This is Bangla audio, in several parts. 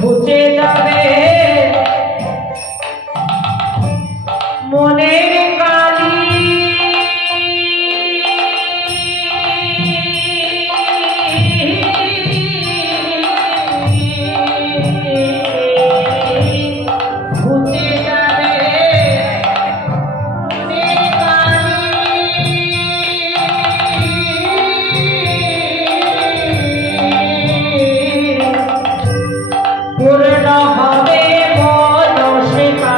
ঘুচে যাবে মনের কালি ঘুচে যাবে মনের কালি পূর্ণ হবে মনসিকা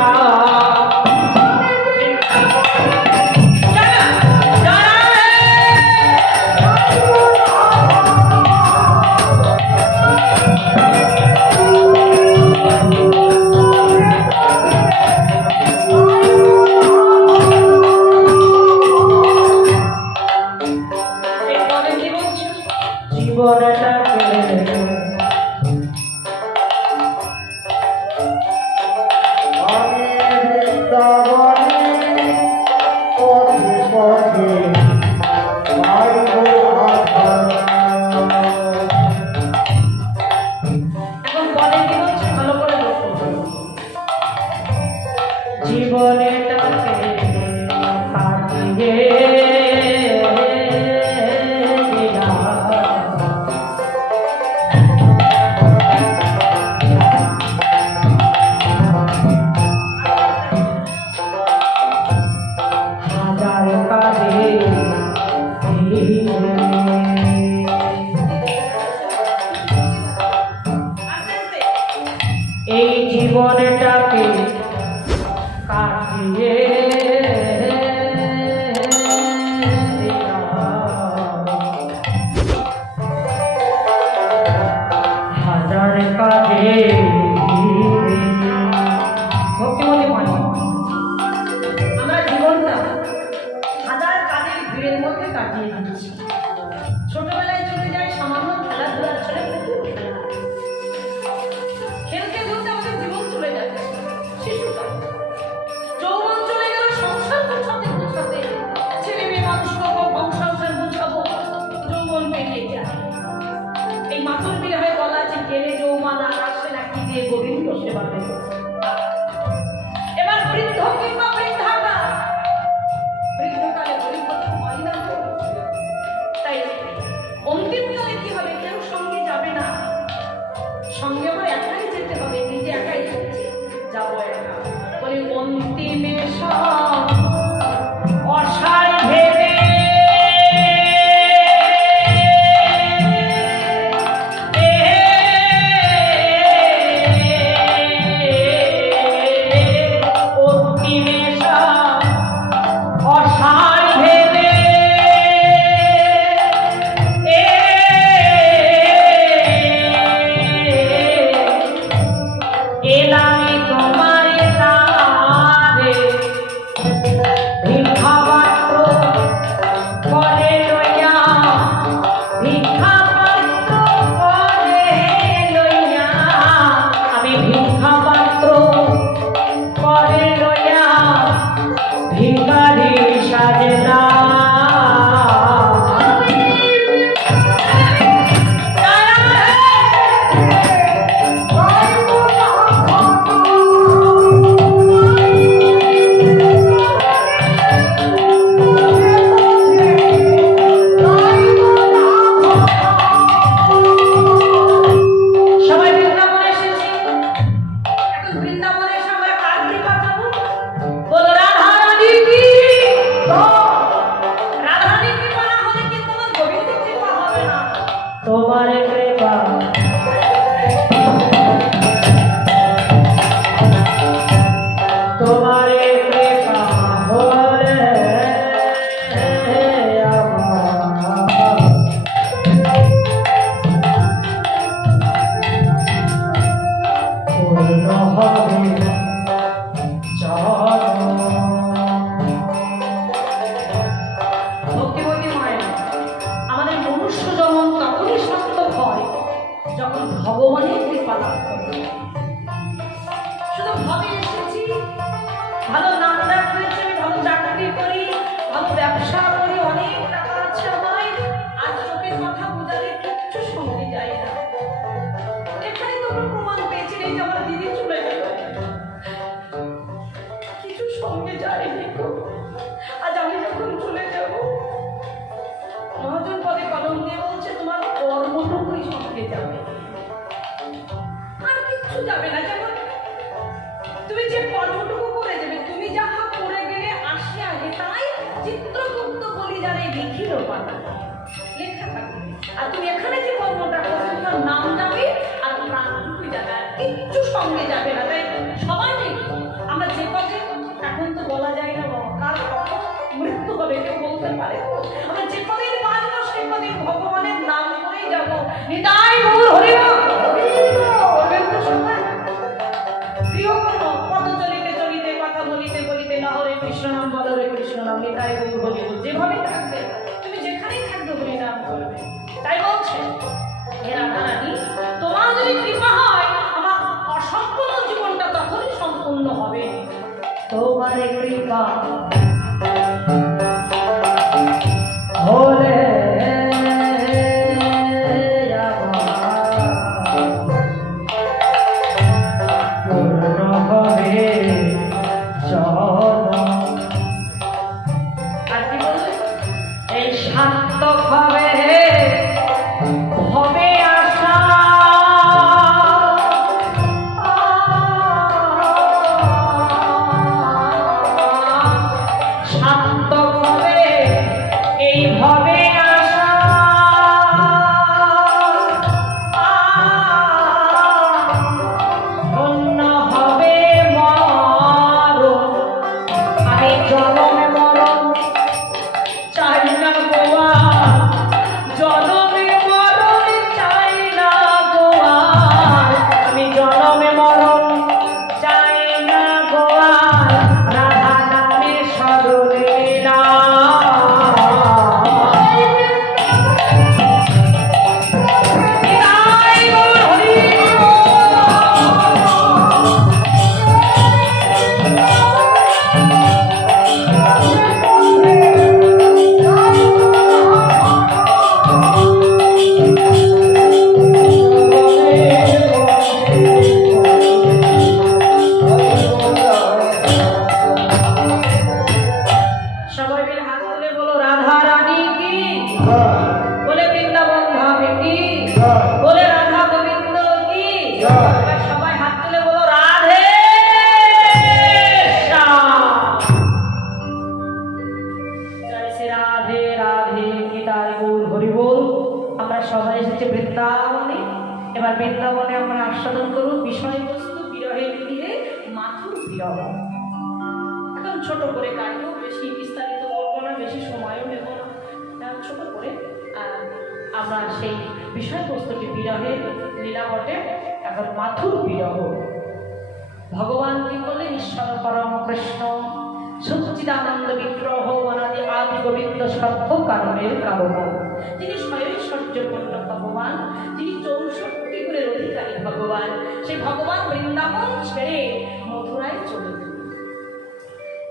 জীবনটাকে কাটিয়ে হাজার কাজে এই জীবনটাকে কাটিয়ে হাজার কাজে ভক্তিমতী পানি আমরা জীবনটা হাজার কাজের ভিড়ের মধ্যে কাটিয়ে দিচ্ছি। ছোটবেলায় চলে যায় সামান্য খেলাধুলার ছেলে খেলতে খেলতে আমাদের জীবন চলে যায় শিশুকাল। যৌবন চলে গেল সংসার গোছাতে গোছাতে, ছেলে মেয়ে মানুষ করবো, সংসার গোছাবো, যৌবন পেরিয়ে যায়। এই মাতর বিরহে বলা আছে গেলে যৌবন আর আসে না কি দিয়ে গোবিন্দ সেবা দেব। এবার বৃদ্ধ কিংবা বৃদ্ধাকা বৃদ্ধকালে বৃদ্ধ হয় না, তাই অন্তিমকালে কি হবে? কেউ সঙ্গে যাবে না, সঙ্গে আমার একাই যেতে হবে, নিজে একাই যাবো একা। বলি অন্তিমে সব অসার ভেবে অন্তিমে সব অসার ভেবে এলাম তোমার দ্বারে, ভিক্ষা পাত্র করে লইয়া, ভিক্ষা পাত্র করে লইয়া, আমি ভিক্ষা পাত্র করে লইয়া ভিখারি সাজনা। তোমার কৃপা তোমার কৃপা হলে পূর্ণ হবে ভক্তিমতী মায়ের আমাদের মনুষ্য জন্ম তখনই সার্থক হয় যখন ভগবানের কৃপা লাভ করে। শুধু ভাবে এসেছি, ভালো নাম ডাক হয়েছে, আমি ভালো চাকরি করি, ভালো ব্যবসা করি, অনেক টাকা আছে আমার, আর চোখের কথা বোঝালে কিচ্ছু সঙ্গে যায় না। এখানে তো প্রমাণ পেয়েছি কিচ্ছু যাবে না। যেমন তুমি যে কর্মটুকু করে দেবে, তুমি যাহা করে গেলে আসিয়া তাই চিত্রগুপ্ত বলিদানে লিখিল পাতা লেখা থাকবে। আর তুমি এখানে যে কর্মটা করবে তোমার নাম যাবে আর প্রাণটুকু যাবে, আর কিচ্ছু সঙ্গে যাবে না। তাই সবাই মিলে আমরা যে কদিন, এখন তো বলা যায় না বাবা কার কখন মৃত্যু হবে কেউ বলতে পারে, আমরা যে কদিন বাঁচবো সে কদিন ভগবানের নাম করেই যাবো। নিতাই গৌর হরিবল বলবেন তো সবাই। প্রিয় কোনো পদ চলিতে চলিতে কথা বলিতে বলিতে না হরে কৃষ্ণ নাম বলো, হরে কৃষ্ণ নাম নিতাই গৌর হরিবল যেভাবে থাকবে তুমি যেখানেই থাকবে হরি নাম করবে। তাই বলছে হে রাধারানী, তোমার যদি কৃপা হয় আমার অসম্পূর্ণ জীবনটা তখনই সম্পূর্ণ হবে। তোমার কৃপা হলে পূর্ণ হবে আর কি বলবে এই সার্থক হবে হবে আশা সার্থক হবে এই হবে আশা ধন্য হবে মরণ আমি জনমে মরণ চাই না গোয়া জনমে মরণ চাই না গোয়া আমি জনমে মরণ চাই না গোয়া রাধা নামে সরলে না। সবাই মিলে হাত তুলে বলো রাধা রানী কি, বলে বৃন্দাবন ধামে কি, বলে রাধা গোবিন্দ কি। এবার সবাই হাত তুলে বলো রাধে শ্যাম। জয় শ্রী রাধে রাধে নিতাই গৌর হরি বল। আমরা সবাই এসেছি বৃন্দাবনে। এবার বৃন্দাবনে আমরা আস্বাদন করব বিষয়বস্তু বিরহের তীরে মাথুর বিরহ। এখন ছোট করে গাইব, বেশি বিস্তারিত বলবো না, বেশি সময়ও নেব না, ছোট করে আমরা সেই বিষয়বস্তুটি বিরহের লীলাবটে। এখন মাথুর বিরহ। ভগবান কি বললেন? ঈশ্বর পরম কৃষ্ণ সচ্চিদানন্দ বিগ্রহ অনাদি আদি গোবিন্দ সর্ব কারণের কারণ, তিনি স্বয়ৈশ্বর্যপূর্ণ ভগবান, তিনি 64 গুণের অধিকারী ভগবান। সেই ভগবান বৃন্দাবন ছেড়ে মথুরায় চলে গেল।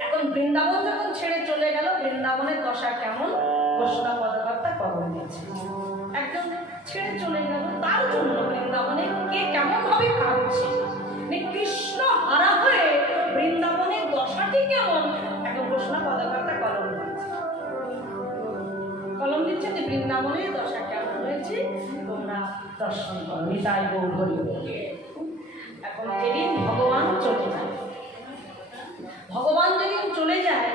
এখন বৃন্দাবন যখন ছেড়ে চলে গেল, বৃন্দাবনের দশা কেমন ঘোষণা পদকর্তা কবর দিয়েছে। একজন ছেড়ে চলে গেল, তার জন্য বৃন্দাবনে কে কেমন ভাবে কাঁদছে, কৃষ্ণ হারা হয়ে বৃন্দাবনের দশাটি কেমন এখন ঘোষণা পদকর্তা কলম দিচ্ছে যে বৃন্দাবনের দশা কেমন হয়েছে তোমরা দর্শন করো। নিতাই গৌর হরি বল। এখন যেদিন ভগবান চলে যায়, ভগবান যেদিন চলে যায়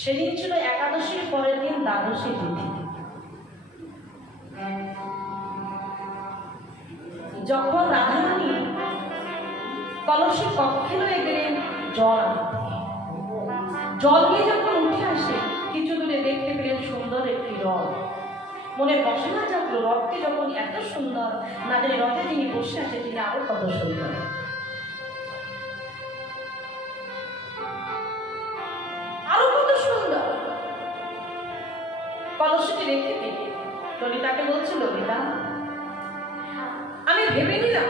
সেদিন ছিল একাদশীর পরের দিন দ্বাদশী তিথি। যখন রাধারানী কলসী কক্ষে লয়ে গেলেন জল নিয়ে যখন উঠে আসে, কিছু দূরে দেখতে পেলেন সুন্দর একটি রথ। মনে বাসনা জাগলো, রথটি যখন এত সুন্দর, না জানি রথে যিনি বসে আছে তিনি আরো কত সুন্দর। আরো কত সুন্দর। কলসীটি রেখে পেয়ে ললিতাকে বলছে, ললিতা আমি ভেবে নিলাম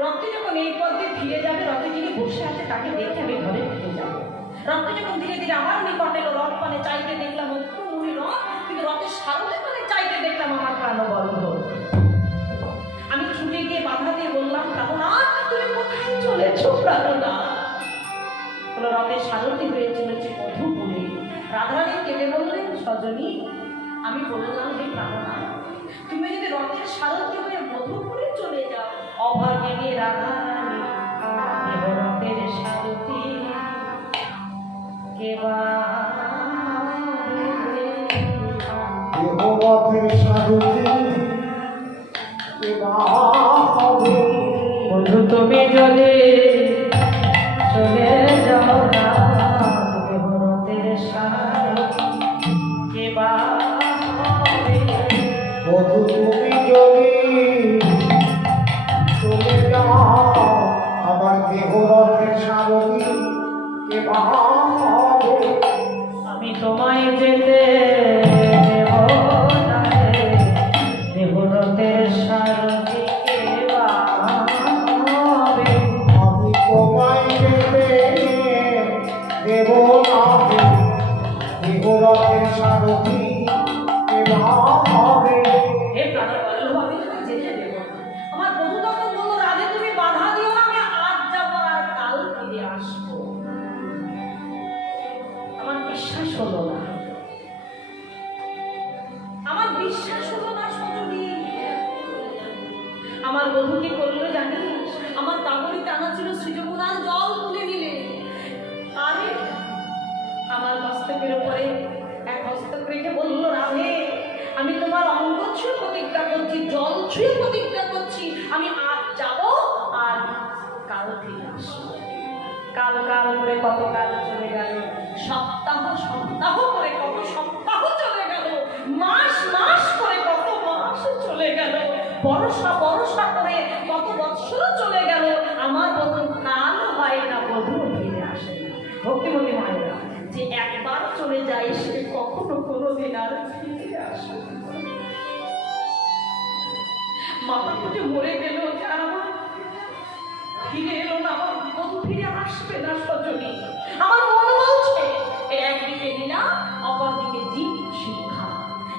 রথটি যখন এই পথ দিয়ে ফিরে যাবে, রথে যিনি বসে আছে তাকে দেখে আমি ঘরে ফিরে যাবো। রথটি যখন ধীরে ধীরে আমার নিকট এলো, রথ মানে চাইতে দেখলাম মুনি রথ, কিন্তু রথের সারথি মানে চাইতে দেখলাম আমার প্রাণবন্ধ। আমি ছুটে গিয়ে বাধা দিয়ে বললাম, প্রাণনাথ তুমি কোথায় চলেছো প্রাণনাথ? বলো রথের সারথি হয়ে চলেছে মধুপুরে। রাধারানী কেঁদে বললেন, সজনী আমি বললাম হে প্রাণনাথ তুমি যদি রথের সারথি হয়ে মধুপুরে চলে রাধারানী দেবরতের সারথি কেবা দেবরথের সারথি কেবা হবে। বন্ধু তুমি যদি চলে যাও না দেবরতের সারথি কেবা হবে। বধূ তুমি যদি চলে যাও আমার দেবরথের সারথি কেবা হবে। আমি তোমায় যেতে দেব না রে, দেবরতের সারথি কেবা হবে। আমি তোমায় যেতে দেব না রে, দেবরথের সারথি কেবা হবে। হে প্রাণের বল্লভ, আমি তোকে যেতে দেব না। আমার বধূ তখন বলল, রাধে তুমি বাধা দিও না, আমি আজ যাবো আর কাল ফিরে আসবো। আমার বিশ্বাস হলো না, আমার বিশ্বাস হলো না সজনী। আমার বধূ কি করলো জানিস? আমার কাগজে টানা ছিল সৃজপুরাণ জল তুলে নিলে, আরে আমার মস্তকের উপরে এক হস্তক রেখে বলল, রাধে আমি তোমার অঙ্গ ছুঁয়ে প্রতিজ্ঞা করছি, জল ছুঁয়ে প্রতিজ্ঞা করছি, আমি আজ যাব আর কাল ফিরে আসবো। কাল কাল করে কত কাল চলে গেল, সপ্তাহ সপ্তাহ করে কত সপ্তাহ চলে গেল, মাস মাস করে কত মাস চলে গেল, বর্ষা বর্ষা করে কত বৎসর চলে গেল। আমার বধূ কাল হয় না, বধূ ফিরে আসে না। ভক্তিমতী মায়েরা, যে একবার চলে যায় সে কখনো কোনোদিন আর ফিরে আসে না। মাথা ফুটে মরে গেল যে আমার ফিরে এলো না, আমার বধূ ফিরে আসবে না সজনী। আমার মন বলছে একদিকে লীলা, অপরদিকে জীব শিক্ষা,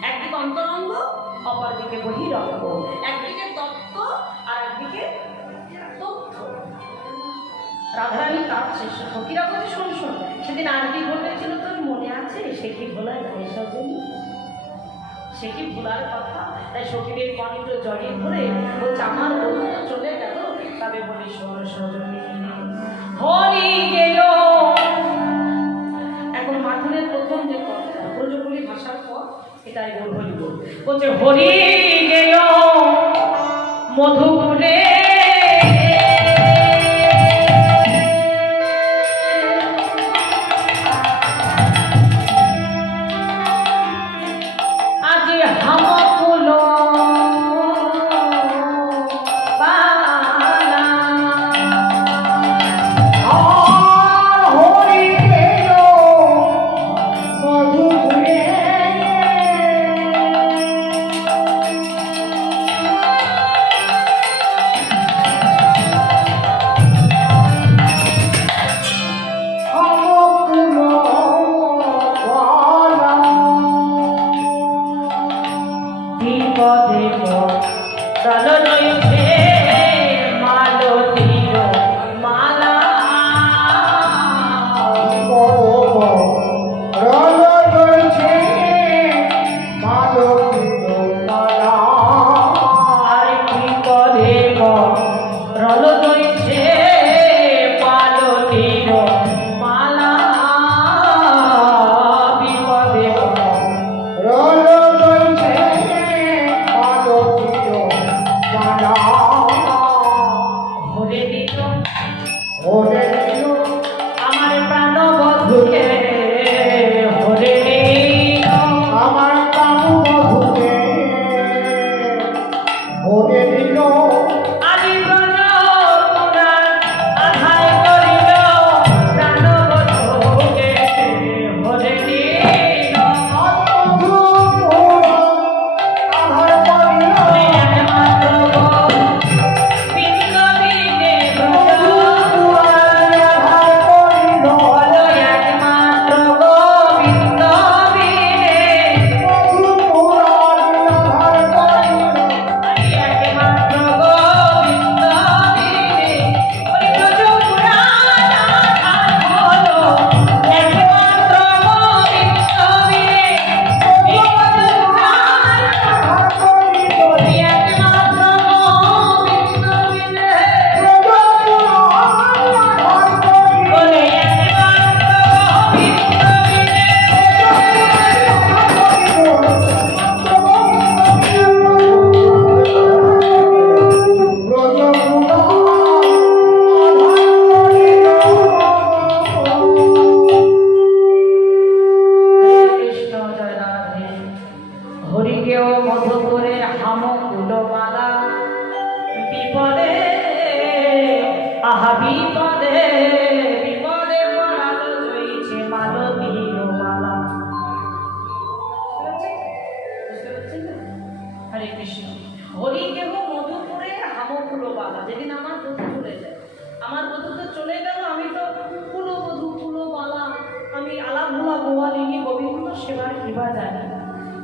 একদিকে অন্তরঙ্গ, অপরদিকে বহিরঙ্গ, একদিকে তত্ত্ব আর একদিকে তথ্য। রাধারানী কাজ শেষ, ফকিরা বলে শোন শোন, সেদিন আর কি ঘটেছিল তোর মনে আছে? সে কি ভোলার যায় সজনী, সে কি ভোলার কথা? তাই সখীদের কণ্ঠ জড়িয়ে ধরে বলছে, আমার বধূ তো চলে গেল, তবে বলি শোন সজনী, হরি গেল। এখন মাধুরের প্রথম যে কথা, ব্রজকুলি ভাষার পর এটাই বলব, বলছে হরি গেল মধুপুরে, আজি হামকুল আর হরি গেল মধুপুরে, হামকুল বালা। বিপদে দল রয়েছে মালতীর মালা, রল রয়েছে মালতীর মালা। আর বিপদে রল রয়েছে মালতীর মালা, বিপদে রল রয়েছে মালতীর মালা। ভরে দিল ওরে দিল আমার প্রাণ বধূকে, ভরে দিল আমার কামু বধূকে, ওরে দিল আদি ব্রজ পুরাণ আধায় করিল প্রাণ বধূকে, ভরে দিল মধু আধার করিল। একমাত্র বিন্দু বিনে ব্রজ আধার করিল। বলো একমাত্র গোবিন্দ বিনে, মধু আধার করিল। একমাত্র বিপদে আহা বিপদে বিপদে পড়ালো রয়েছে মালতীর মালা। বুঝতে পারছেন না? হরে কৃষ্ণ। হরি কেহ মধুপুরে হামকুলো বালা। যেদিন আমার বধূ চলে যায়, আমার বধূ তো চলে গেল, আমি তো কুলো বধূ কুলো বালা, আমি আলাপ ভোলা গোয়ালিনী গোবিন্দ সেবার কিবা জানি।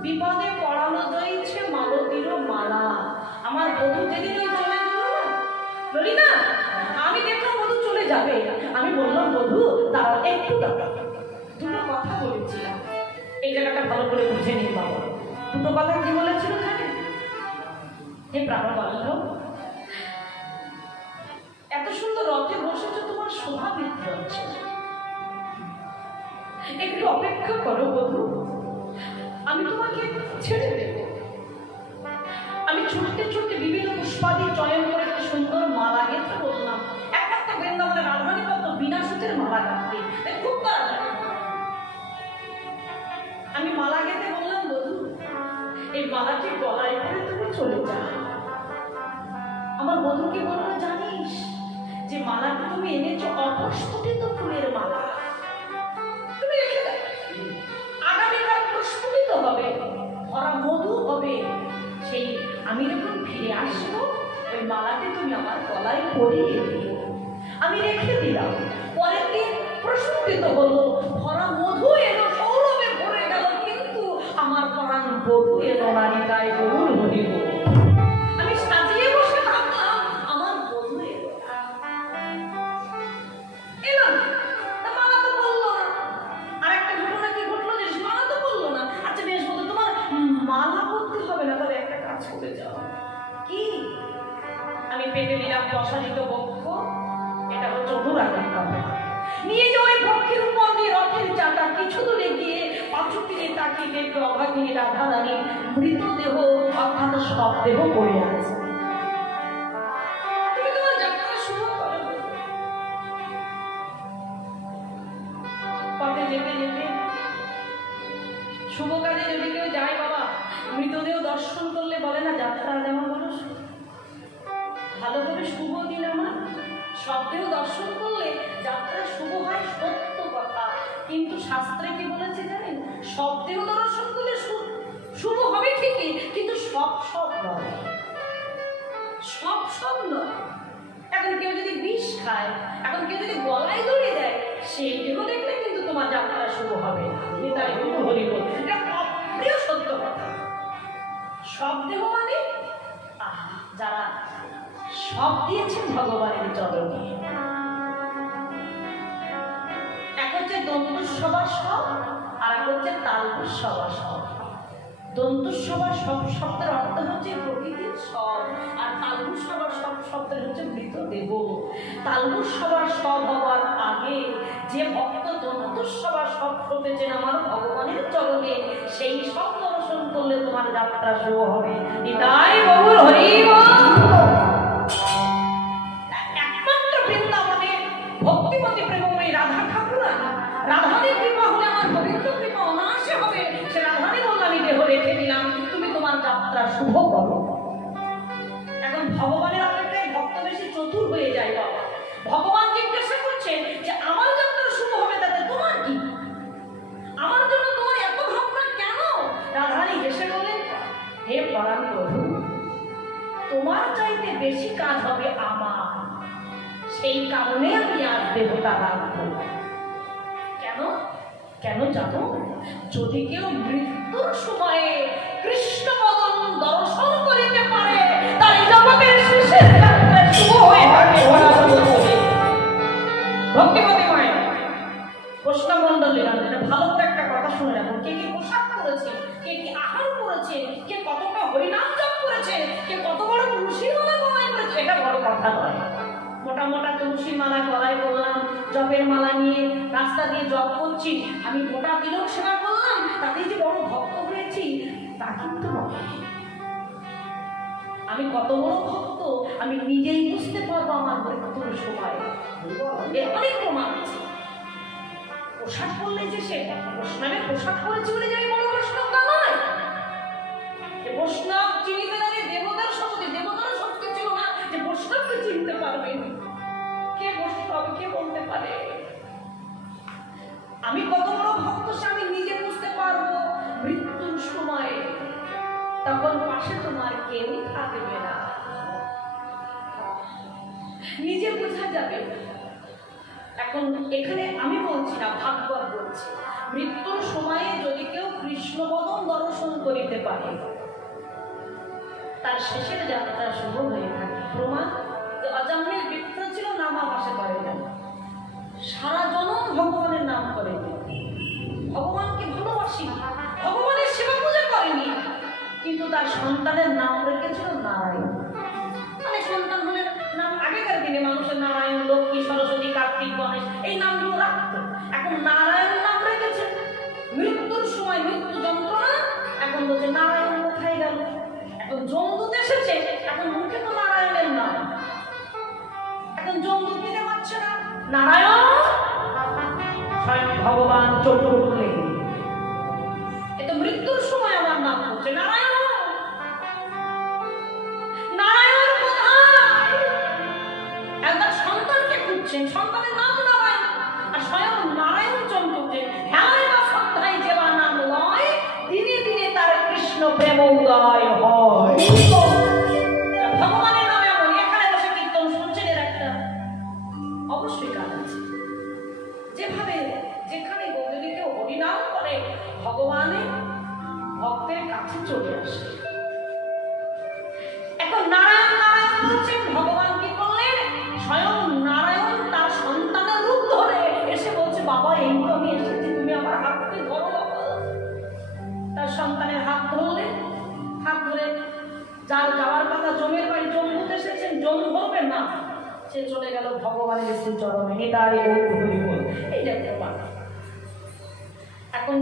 বিপদে পড়ানো রয়েছে মালতীর মালা। আমার বধূ যেদিন ওই চলে গেল না, বলি না, আমি দেখলাম বধূ চলে যাবে, আমি বললাম বধূ দাঁড়াও, একটু দাঁড়াও, দুটো কথা বলেছিলাম, এই জায়গাটা ভালো করে বুঝে নিন বাবা। দুটো কথা কি বলেছিল জানেন? হে প্রাণবল্লভ, এত সুন্দর রথে বসেছো, তোমার শোভা বৃদ্ধি হচ্ছে, একটু অপেক্ষা করো বধূ, আমি তোমাকে ছেড়ে দেব। আমি ছুটতে ছুটতে বিভিন্ন পুষ্পাদি চয়ন করে একটা সুন্দর মালা গেঁথে বললাম, একটা বৃন্দাবনের রাধারানী কত বিনা সুতের মালা গাঁথতে, খুব তাড়াতাড়ি। আমি মালা গেঁথে বললাম বধূ, এই মালাটি গলায় করে তুমি চলে যাও। আমার বধূকে বললো, জানিস যে মালাটি তুমি এনেছো অপ্রস্ফুটিত ফুলের মালা, তুমি রেখে দাও, আগামীকাল প্রস্ফুটিত হবে, ভরা মধু হবে, সেই আমি যখন ফিরে আসবো ওই মালাটি তুমি আমার গলায় পরিয়ে দিও। আমি রেখে দিলাম, পরের দিন প্রস্ফুটিত হলো, ভরা মধু এলো, সৌরভে ভরে গেল, কিন্তু আমার পরাণ বধূ এলো নারিকায় গৌর হরিব। আমি সাজিয়ে বসে ভাবলাম আমার বধূ এলো, এলো না, তা মালা তো বললো না। আর একটা ঘটনা কি ঘটলো যে মালা তো বললো না। আচ্ছা বেশ বলতো, তোমার মালা বলতে হবে না, তবে একটা কাজ করে যাও। কি? আমি পেতে নিলাম দশানিত বক্ষ, এটা হচ্ছে অনুরাগের কথা, নিয়ে যে ওই বক্ষের উপর দিয়ে রথের চাকা কিছু দূরে গিয়ে পাঁচুটিরে তাকিয়ে দেখবে অভাগিনী রাধারানী মৃতদেহ অর্থাৎ সব দেহ পড়ে আছে। তুমি তোমার যাত্রা শুরু করো। পথে যেতে যেতে শুভ কাজে যদি কেউ যায় বাবা, মৃতদেহ দর্শন করলে বলে না যাত্রা যেমন মানুষ ভালোভাবে শুভ দিন আমার শব্দেও দর্শন করলে যাত্রা শুভ হয়, সত্য কথা। কিন্তু শাস্ত্রে কি বলেছে জানেন? শব্দেও দর্শন করলে শুভ হবে ঠিকই, কিন্তু সব সব নয়, সব সব নয়। এখন কেউ যদি বিষ খায়, এখন কেউ যদি গলায় দড়ি দেয়, সেই দেহ দেখলে কিন্তু তোমার যাত্রা শুভ হবে না। তাই কিন্তু হরি বল, এটা অপ্রিয় সত্য কথা। সব দেহ মানে যারা সব দিয়েছেন ভগবানের চরণে। এক হচ্ছে দন্তুসভা সব, আর এক হচ্ছে তালবুসভা সব। দন্তুসভা সব শব্দের অর্থ হচ্ছে প্রকৃতির সব, আর তালবুসভা সব শব্দের হচ্ছে মৃতদেহ। তালবুসভা সব হওয়ার আগে যে ভক্ত দন্তুসভা সব পেতেছেন আমার ভগবানের চরণে, সেই সব দর্শন করলে তোমার যাত্রা শুভ হবে। তাই বলুন হরি বল। একমাত্র বৃন্দাবনে ভক্তিমতী প্রেমময়ী রাধা ঠাকুরা, রাধারী কৃপা হলে আমার গোবিন্দ কৃপা অনায়াসে হবে। সে রাধারী বলল, আমি দেহ রেখে দিলাম, তুমি তোমার যাত্রা শুভ করো। এখন ভগবানের অপেক্ষায় ভক্ত বেশি চতুর হয়ে যায় বাবা। ভগবান জিজ্ঞাসা করছেন যে আমার যাত্রা শুভ হবে, তাতে তোমার কি? আমার জন্য তোমার এত ভাবনা কেন? রাধারী হেসে বলেন, হে পরাণ প্রভু, তোমার চাইতে বেশি কাজ হবে আমার, সেই কারণে আমি আজ দেবতা রাখবো। কেন? কেন জানো? যদি কেউ মৃত্যুর সময়ে কৃষ্ণ মদন দর্শন করিতে পারে, তার জগতের শেষের যাত্রা শুভ হয়ে থাকে। ভক্তিমতী মায়ের প্রশ্নমণ্ডলী রান্না ভালো করে একটা কথা শুনে রাখুন। কে কি পোশাক করেছে, কে কি আহার করেছে, কে কতটা হরিনাম জপ করেছে, কে কত বড় তুলসীর মালা গলায় করেছে, এটা বড় কথা নয়। মোটা মোটা তুলসীর মালা গলায় করলাম, জপের মালা নিয়ে রাস্তা দিয়ে জপ করছি, আমি গোটা তিলক সেবা করলাম, তাতেই যে বড় ভক্ত হয়েছি তা কিন্তু নয়। আমি কত বড় ভক্ত আমি নিজেই বুঝতে পারবো আমার মৃত্যুর সময়। এর অনেক প্রমাণ আছে। পোশাক পরলে যে সে বৈষ্ণবে পোশাক পরেছি বলে যে আমি বড় বৈষ্ণব তা নয়। বৈষ্ণব চিনিতে জানি দেবতার শক্তি, দেবতার শক্তি ছিল না যে হবে কে বলতে পারে? আমি কত বড় ভক্ত সে আমি নিজে বুঝতে পারবো মৃত্যুর সময়ে, তখন পাশে তোমার কেউই থাকবে না, নিজে বোঝা যাবে। এখন এখানে আমি বলছি না, ভাগবত বলছি, মৃত্যুর সময়ে যদি কেউ কৃষ্ণবদন দর্শন করিতে পারে তার শেষের যাত্রা শুভ হয়ে থাকে। প্রমাণ যে অজামিল বৃত্ত ছিল নামাবাসে করে না, সারা জনম ভগবানের নাম করে, ভগবানকে ভালোবাসি, ভগবানের সেবা পূজা করেনি, কিন্তু তার সন্তানের নাম রেখেছিল নারায়ণ। মানে সন্তান হলে নাম আগেকার দিনে মানুষের নারায়ণ, লক্ষ্মী, সরস্বতী, কার্তিক, গণেশ এই নামগুলো রাখতো, এখন নারায়ণ নাম রেখেছে। মৃত্যুর সময় মৃত্যু যন্ত্রণা, এখন বলছে নারায়ণ কোথায় গেল, এখন জমদূত এসেছে, এখন মুখে তো নারায়ণের নাম, এখন জমদূত নিতে পারছে না, নারায়ণ স্বয়ং ভগবান চতুর খুলে গেল। এ তো মৃত্যুর সময় আমার নাম হচ্ছে নারায়ণ। নারায়ণ কোথায়? একবার সন্তানকে খুঁজছেন, সন্তানের নাম নারায়ণ, আর স্বয়ং নারায়ণ চন্দ্রকে ধ্যানে বা শ্রদ্ধায় যেবা নাম লয়, দিনে দিনে তার কৃষ্ণ প্রেম উদয় হয়। ভগবানের নামে এমন এখানে বসে কীর্তন শুনছেন, এর একটা অবশ্যই কাজ আছে। যেভাবে যেখানে যদি কেউ হরিনাম করে ভগবানের ভক্তের কাছে চলে আসে। এখন নারায়ণ নারায়ণ বলছেন, ভগবান কি করলেন? স্বয়ং নারায়ণ তার সন্তানের রূপ ধরে এসে বলছে, বাবা এই তো আমি এসেছি, তুমি আমার হাতকে ধরো বাবা। তার সন্তানের হাত ধরলেন, হাত ধরে যার যাওয়ার কথা জমের বাড়ি জম্মুত এসেছেন, জম ধরবেন না, সে চলে গেল ভগবানের শ্রী চরণে, নিতাই গৌর হরি বল। এই দেখতে পান। এখন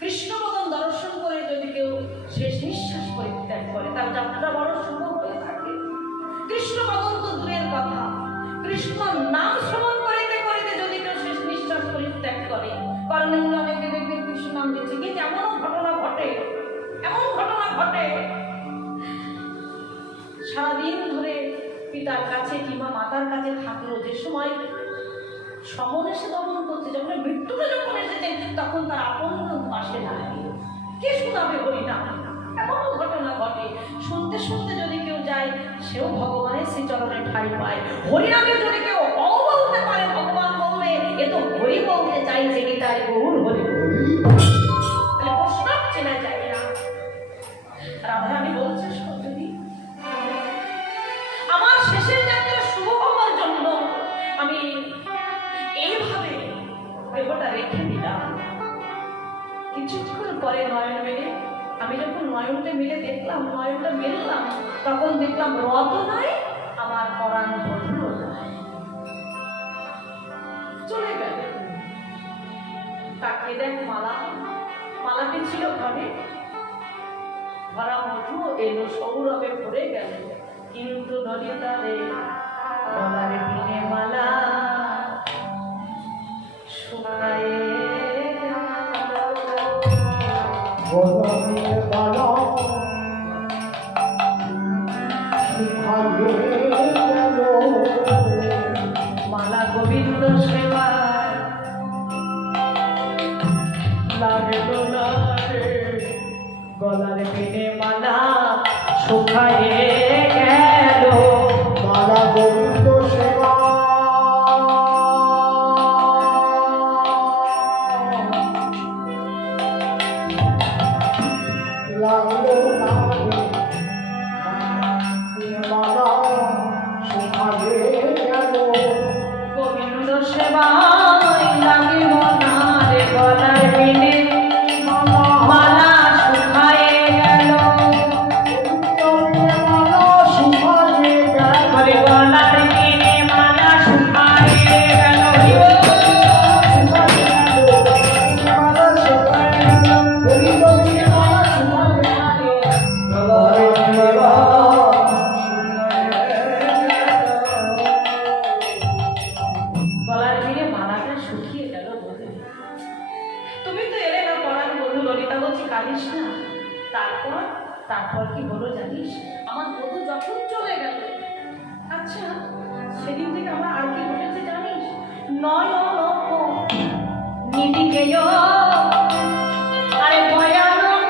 কৃষ্ণবদন দর্শন করে যদি কেউ শেষ নিঃশ্বাস পরিত্যাগ করে তার যাত্রা বড় শুভ হয়ে থাকে। কৃষ্ণবদন তো দূরের কথা, কৃষ্ণ নাম শ্রবণ করিতে করিতে যদি কেউ শেষ নিঃশ্বাস পরিত্যাগ করে, কারণ অনেকে দেখবে কৃষ্ণ নাম দিচ্ছে, কিন্তু এমনও ঘটনা ঘটে, এমন ঘটনা ঘটে সারাদিন ধরে পিতার কাছে কিংবা মাতার কাছে থাকলো, যে সময় সমন এসে দমন করছে, যখন মৃত্যুটা যখন এসেছে তখন তার আপন পাশে নাই, কে শোনাবে হরিনাম? এমনও ঘটনা ঘটে। শুনতে শুনতে যদি কেউ যায় সেও ভগবানের শ্রীচরণে ঠাঁই পায়। হরিনামে যদি কেউ বলতে পারে, ভগবান বলবে এ তো হরি বলতে চাইছে, নিতাই গৌর হরি। তাহলে প্রশ্ন চেনা যায় না। রাধা আমি বলছি সত্যি, আমার শেষের যাত্রা শুভ হওয়ার জন্য আমি এইভাবে দেহটা রেখে দিলাম। কিছুক্ষণ পরে নয়ন মেলে, আমি যখন নয়নটা মিলে দেখলাম, নয়নটা মেললাম, তখন দেখলাম রথ নাই, আমার পরাণ বন্ধু চলে গেল। তাকে দেখ মালা, মালাটি ছিল ঘরে, ভরা মধু এলো সৌরভে ভরে গেল, কিন্তু নদীতারে গলার পিনে মালা শুকায়ে বদনের বালা শুকায়ে গেল। মালা গোবিন্দ সেবা লাগল না রে, গলার পিনে মালা শুকায়ে গেল। মালা গোবিন্দ সেবা লাগলো না রে, মালা নিদিকেও আরে ভয়ানক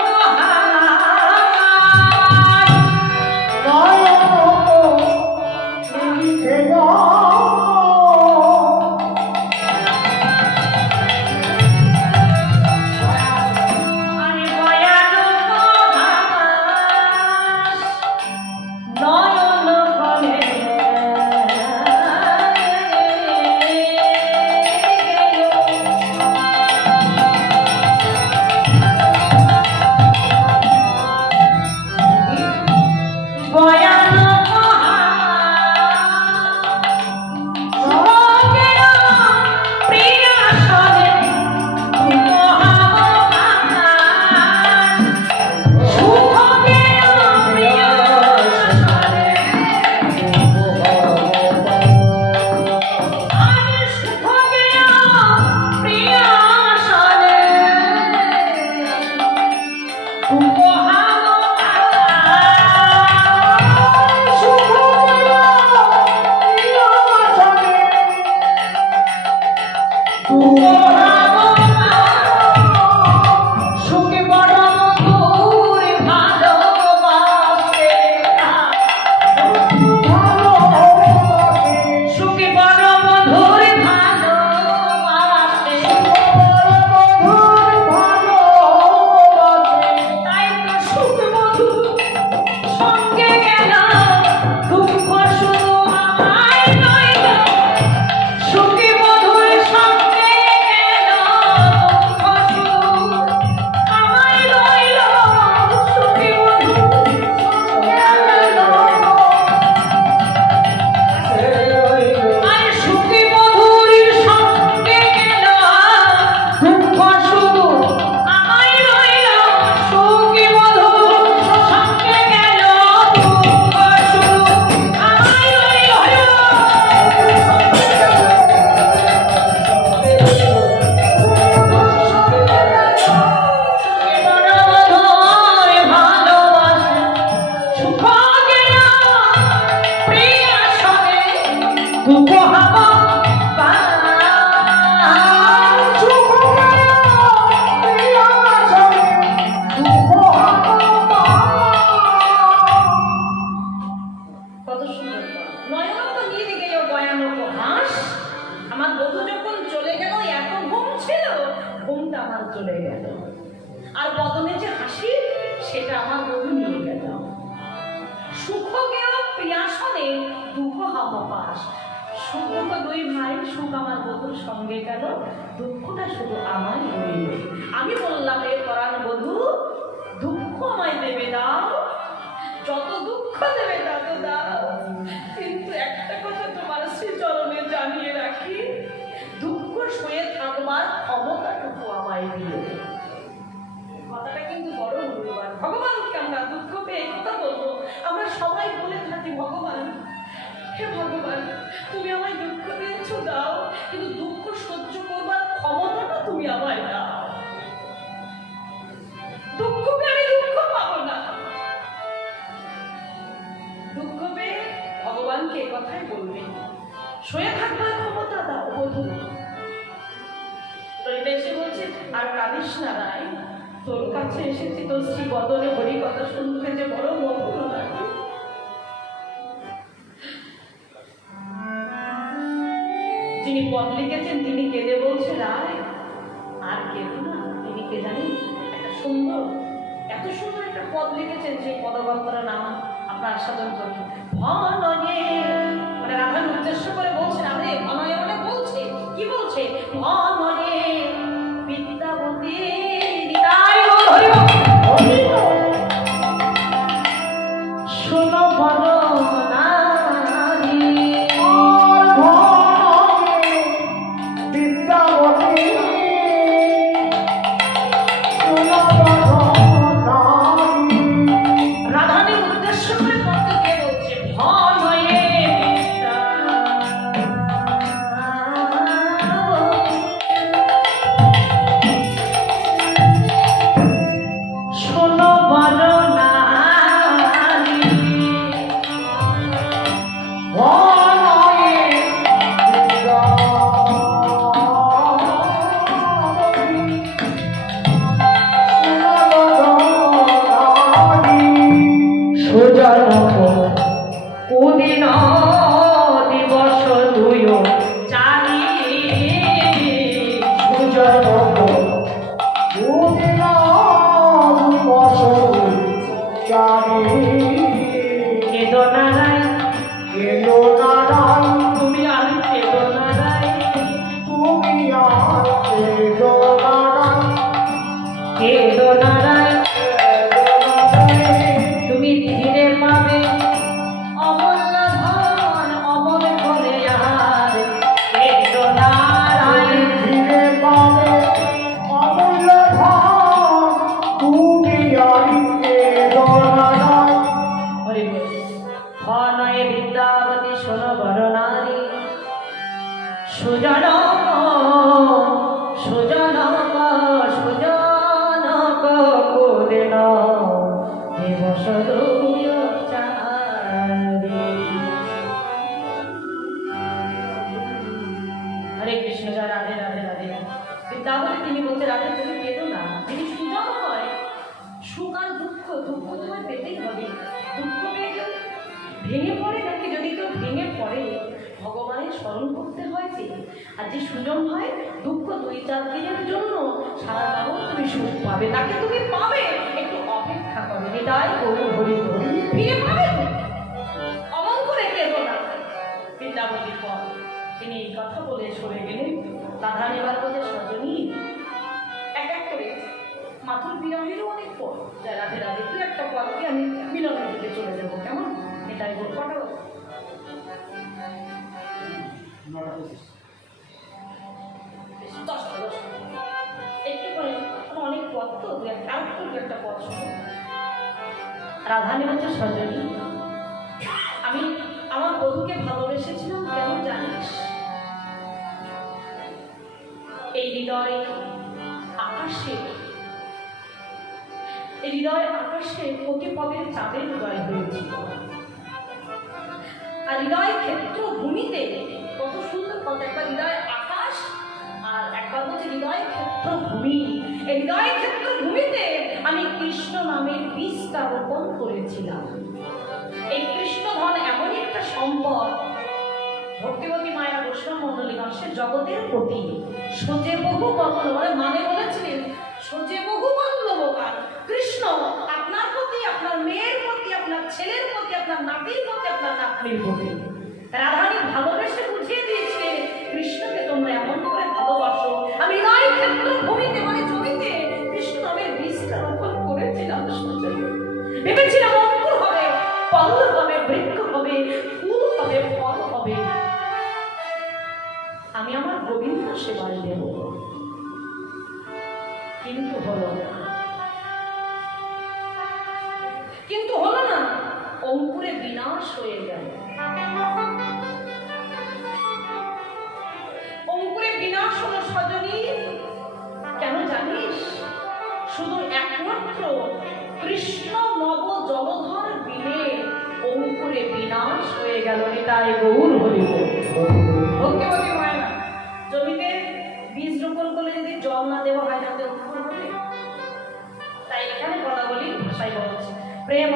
চলে গেল আর বদনে যে হাসি সেটা আমার বধূ নিয়ে গেল সুখ গেল প্রিয়াসনে দুঃখ হাবাস সুখ দুঃখ দুই ভাই সুখ আমার বধূর সঙ্গে গেল দুঃখটা শুধু আমার রইল আমি বললাম এ পরাণ বধূ দুঃখ আমায় দেবে দাও যত দুঃখ দেবে তত দাও কিন্তু একটা কথা তোমার শ্রীচরণে জানিয়ে রাখি দুঃখ সয়ে থাকবার ক্ষমতাটুকু আমায় দিও কথাটা কিন্তু বড় মূল্যবান ভগবানকে আমরা দুঃখ পেয়ে কথা বলবো আমরা সবাই বলে থাকি ভগবান হে ভগবান তুমি আমায় দুঃখ দিয়েছ দাও কিন্তু দুঃখ সহ্য করবার ক্ষমতাটা তুমি আমায় দাও দুঃখ পেয়ে আমি দুঃখ পাবো না দুঃখ পেয়ে ভগবানকে কথাই বলবে সয়ে থাকবার ক্ষমতা দাও বধূ এসে বলছে আর কাঁদিস না রাই তোর কাছে এসেছি তোর শ্রী বদনে হরি কথা শুনতে যে বড় মধুর লাগে যিনি পদ লিখেছেন তিনি কেঁদে বলছে রায় আর কেঁদো না তিনি কে জানেন একটা সুন্দর এত সুন্দর একটা পদ লিখেছেন সেই পদবন্ধরা নাম আপনার আস্বাদন করবেন ভনয়ে মানে রাধার উদ্দেশ্য করে বলছেন আরে ভনয়ে মানে বলছে কি বলছে ভনয়ে বিদ্যাবতী নিতাই হরি হরি শোনো বরনারি বিদ্যাবতী শোনো রাধানের উদ্দেশ্য করে কত কে বলছে ভনয়ে শোনো বরনারি ভনয়ে দিবস দুয়ো চারি কেদো নারায় তুমি আর কেদো নারায় কেদো নারায় তুমি ফিরে পাবে অমূল্য ধন অমর করে আর কেদো নারায় হরি বল নয় বিদ্যাবতী শোনো বড় নারী সুজন সুজন সুজন কোদেন দিবস দুয় চারি। হরে কৃষ্ণ জয় রাধে রাধে রাধে। বিদ্যাবতী তিনি বলতে রাধে তুমি কেঁদো না, তিনি সুজন হয়। সুখ আর দুঃখ, দুঃখ তোমার পেতেই হবে। দুঃখ পেয়ে কেউ ভেঙে পড়ে নাকি? যদি কেউ ভেঙে পড়ে ভগবানের স্মরণ করতে হয় যে। আর যে সুজন হয় দুঃখ 2-4 দিনের জন্য, সারা জীবন তুমি সুখ পাবে, তাকে তুমি পাবে, একটু অপেক্ষা করো। এটাই গৌর হরি ফিরে পাবে তুমি। অমন করে কেঁদো না। বৃন্দাবতীর পর তিনি এই কথা বলে সরে গেলেন। রাধা এবার বলে সজনী এক এক করে মাথুর বিরামেরও অনেক পর যায়। রাধে রাধে তুই একটা পথকে আমি মিলনের দিকে চলে যাবো, কেমন? এটাই বল কটা একটু করে অনেক পথ তো একটা পথ শুনো। রাধানী হচ্ছে সজনী, আমি আমার বধূকে ভালোবেসেছিলাম কেন জানিস? এই হৃদয় আকাশে, এই হৃদয় আকাশে প্রতিপদের চাঁদের হৃদয় হয়েছিল। আর হৃদয় ক্ষেত্র ভূমিতে কত সুন্দর কথা, একটা হৃদয় আকাশ আর একবার হচ্ছে হৃদয় ক্ষেত্র ভূমি। এই হৃদয় ক্ষেত্র ভূমিতে আমি কৃষ্ণ নামের বীজটা রোপণ করেছিলাম। এই কৃষ্ণ ধন এমনই একটা সম্পদ, ভক্তিবতী মায়া বৈষ্ণব মন্ডলী সে জগতের প্রতি সোজে বহু বদল মানে বলেছিলেন সোজে বহু বদলকার। কৃষ্ণ আপনার প্রতি, আপনার মেয়ের প্রতি, আপনার ছেলের প্রতি, আপনার নাতির প্রতি, আপনার নাতনির প্রতি রাধানী ভালোবেসে বুঝিয়ে দিয়েছে কৃষ্ণকে তোমরা এমন করে ভালোবাসো। আমি হৃদয় ক্ষেত্র ভূমিতে মানে জমিতে কৃষ্ণ নামের বীজটা রোপণ করেছিলাম। ভেবেছিলাম অঙ্কুর হবে, পল্ল হবে, বৃক্ষ হবে, ফুল হবে, ফল হবে, আমি আমার গোবিন্দ সেবায় দেব। কিন্তু হলো না, কিন্তু হলো না, অঙ্কুরে বিনাশ হয়ে গেল। অঙ্কুরে বিনাশ হলো সজনী, কেন জানিস? শুধু একমাত্র কৃষ্ণ নব জলধর বিনে অঙ্কুরে বিনাশ হয়ে গেল। এটাই গৌর হরি ভক্তিবতী হয় না। জমিতে বীজ রোপণ করলে যদি জল না দেওয়া হয় তাতে অঙ্কুর হবে? তাই এখানে কথা বলি ভাষায় বলছে প্রেম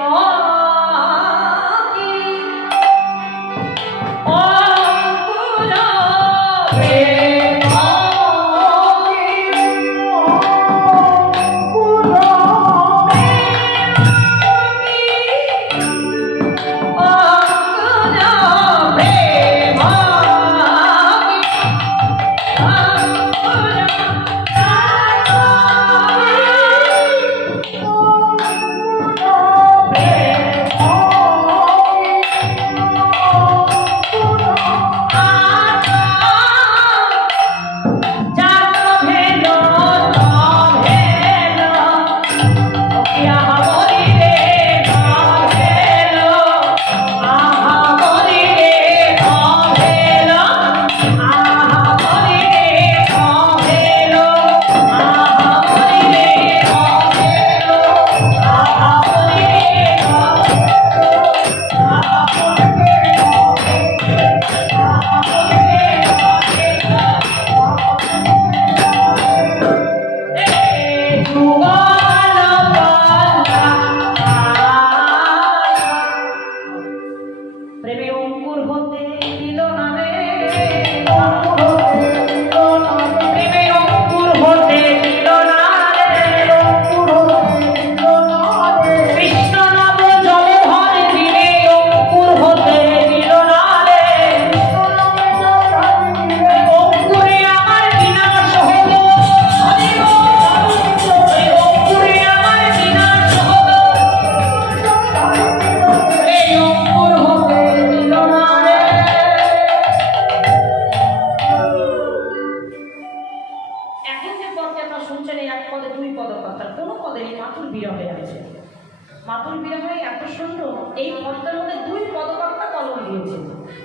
হতে দিল না রে, অঙ্কুর হতে দিল না রে, প্রেমে অঙ্কুর হতে দিল না রে। অঙ্কুর হতে দিল না রে, কৃষ্ণ নাম জলধর দিলে অঙ্কুর হতে দিল না রে। নামে জলধার দিলে অঙ্কুরে আমার বিনাশ হলো, হরি বল। ওই অঙ্কুরে আমার বিনাশ হলো, এই অঙ্কুর হতে দিল না রে। এখন যে পদটা আপনারা শুনছেন, এই এক পদে দুই পদ কথা, কোনো পদে নেই, মাতুল বিরহে আছে। মাতুল বিরহে এত সুন্দর, এই পদটার মধ্যে দুই পদকর্তা কলম দিয়েছে।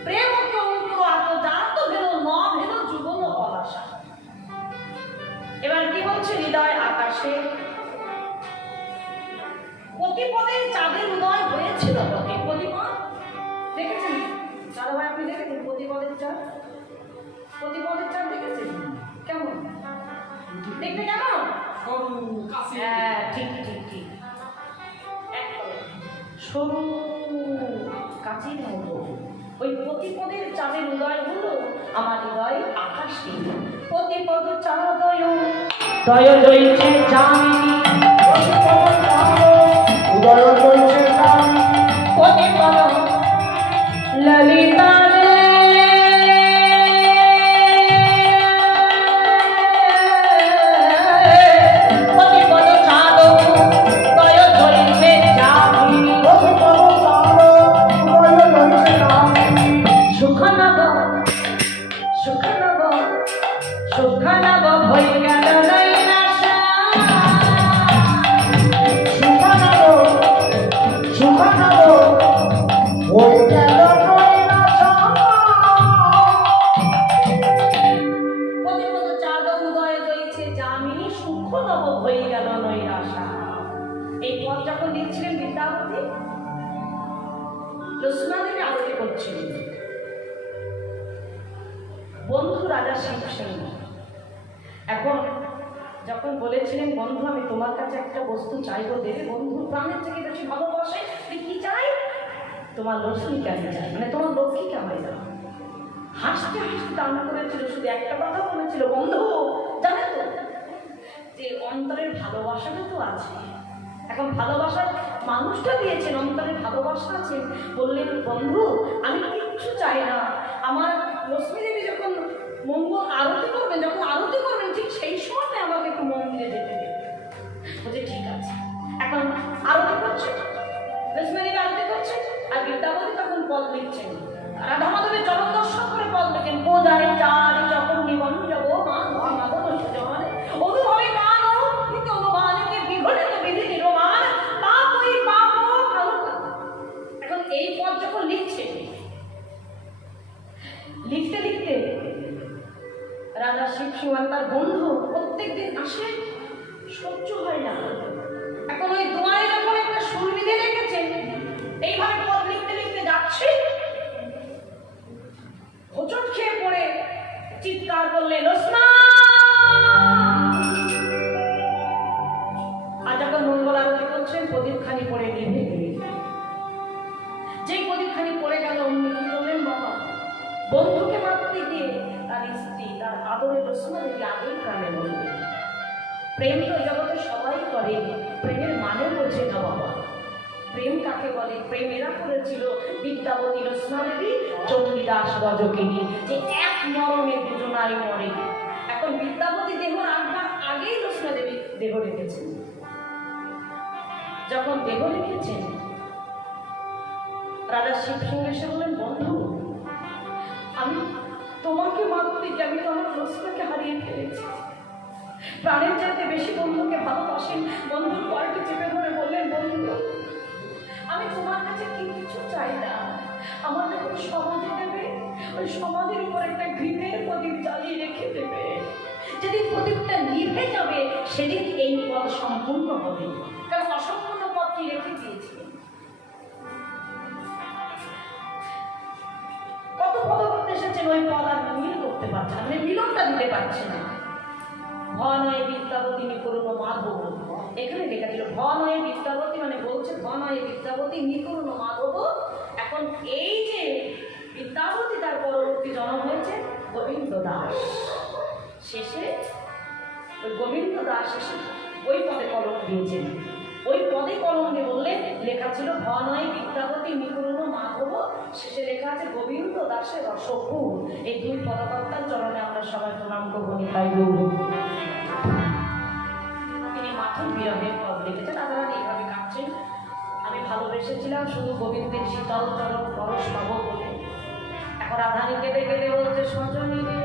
প্রেম হতে অঙ্কুর আত জাত ভেল ন ভেল যুগল পলাশা। এবার কি বলছে, হৃদয় আকাশে প্রতিপদে চাঁদের উদয় হয়েছিল বটে। প্রতিপদ দেখেছেন দাদা ভাই, আপনি দেখেছেন প্রতিপদের চাঁদ? প্রতিপদের চাঁদ দেখেছেন কেমন দেখতে, কেমন? হ্যাঁ, ঠিক ঠিক ঠিক, একদম সরু কাচির মতো। ওই প্রতিপদের চাঁদের উদয় হলো আমার হৃদয় আকাশে। প্রতিপদ চাঁদয় দয় রয়েছে জামিনী, উদয় হয়েছে স্বামী, প্রতিপদ ললিতা রে। প্রতিপদ চাঁদ দয় রয়েছে জামিনী, প্রতিপদ চাঁদ উদয় হয়েছে স্বামী, সুখনব সুখনব সুখনব হয়ে গেল নৈরাশা। সুখানব সুখানব হয়ে গেল নৈরাশা। প্রতিপদ চাঁদ উদয় হয়েছে যামিনী, সুখনব হয়ে গেল নৈরাশা। এই পদ যখন লিখছিলেন বিদ্যাপতি, জ্যোৎস্না দেবী আরতি করছিলেন। বন্ধু রাজা শিবসেন এখন যখন বলেছিলেন, বন্ধু আমি তোমার কাছে একটা বস্তু চাইবো, দেবে? বন্ধু প্রাণের থেকে বেশি ভালোবাসে, তুই কি চাই? তোমার লক্ষ্মীকে আমি চাই, মানে তোমার লক্ষ্মীকে আমি চাই। হাসতে হাসতে দান করেছিল, শুধু একটা কথা বলেছিল, বন্ধু জানে তো যে অন্তরের ভালোবাসাটা তো আছে। এখন ভালোবাসার মানুষটা দিয়েছেন, অন্তরের ভালোবাসা আছে। বললেন, বন্ধু আমি কিচ্ছু চাই না, আমার লক্ষ্মী দেবী যখন মঙ্গল আরতি করবেন, যখন আরতি করবেন ঠিক সেই সময় আমাকে একটু মন্দিরে যেতে দেবে। বলছে ঠিক আছে। এখন আরতি করছে, লক্ষ্মী দেবী আরতি করছে, আর বিদ্যাপতি তখন পদ লিখছেন। রাধা মাধবের চরণ দর্শন করে পদ লেখেন, পূজারে চারি যখন নিবন্ধ মা মাধব সুজনে অনুভবে গান কিন্তু অনুমানকে বিঘটিত বিধি নির্মাণ পাপ ওই পাপ ভালো। এখন এই পদ যখন লিখছে, লিখতে লিখতে রাজা শিব সিংহ তার বন্ধু প্রত্যেকদিন আসে, সহ্য হয় না। এখন ওই দুয়ারে যখন একটা সুর বিঁধে রেখেছেন, এইভাবে পদ লিখতে লিখতে যাচ্ছে, হোঁচট খেয়ে পড়ে চিৎকার করলে, লক্ষ্মা! আর যখন মঙ্গল আরতি করছেন, প্রদীপখানি পড়ে নিভে গেলে, যেই প্রদীপখানি পড়ে গেল, অমনি কি বললেন, বাবা বন্ধুকে মারতে গিয়ে তার স্ত্রী, তার আদরের লক্ষ্মা দেবী আগেই প্রাণে বলবে। প্রেম তো জগতে সবাই করে, প্রেমের মানে বোঝে না বাবা। প্রেম কাকে বলে? প্রেম এরা করেছিল বিদ্যাপতি লক্ষ্মা দেবী, চণ্ডীদাস রজকিনী, যে এক মরণে দুজনাই মরে। এখন বিদ্যাপতি দেহ রাখবার আগেই লক্ষ্মা দেবী দেহ রেখেছেন। যখন দেহ রেখেছেন, রাজা শিব সিংহ এসে বললেন, বন্ধু আমি তোমাকে মারতে গিয়ে আমি তো আমার লক্ষ্মাকে হারিয়ে ফেলেছি। প্রাণের চাইতে বেশি বন্ধুকে ভালোবাসেন। বন্ধুর কলটি চেপে ধরে বললেন, বন্ধু আমি তোমার কাছে কিচ্ছু চাই না, আমার যখন সমাধি দেবে, ওই সমাধির উপর একটা ঘৃতের প্রদীপ জ্বালিয়ে রেখে দেবে। যেদিন প্রদীপটা নিভে যাবে, সেদিন এই পদ সম্পূর্ণ হবে। কারণ অসম্পূর্ণ পদটি রেখে দিয়েছিলেন। কত পদ করতে এসেছেন, ওই পদ আর মিল করতে পারছে না, মানে মিলনটা দিতে পারছে না। ভনয়ে বিদ্যাবতী নিকরুণ মাধব, এখানে লেখা ছিল ভনয়ে বিদ্যাবতী, মানে বলছে ভনয়ে বিদ্যাবতী নিকরুণ মাধব। এখন এই যে বিদ্যাপতি তার পরবর্তী জন্ম হয়েছে গোবিন্দ দাস। শেষে ওই গোবিন্দ দাস এসে ওই পদে কলম দিয়েছেন। ওই পদে কলম দিয়ে বললে লেখা ছিল ভনয় বিদ্যাপতি নিপুণ মাধব, শেষে লেখা আছে গোবিন্দ দাসের রসকুল। এই দুই পদকর্তার চরণে আমরা সবাই প্রণাম করবো। নিতাই গৌর। তিনি মাথুর বিরহের পদ লিখেছেন। আপনারা এইভাবে কাঁদছেন, আমি ভালোবেসেছিলাম শুধু গোবিন্দের শীতল চরণ পরশ পাবো বলে। এখন রাধানী কেঁদে কেঁদে বলছে, সজনী রে,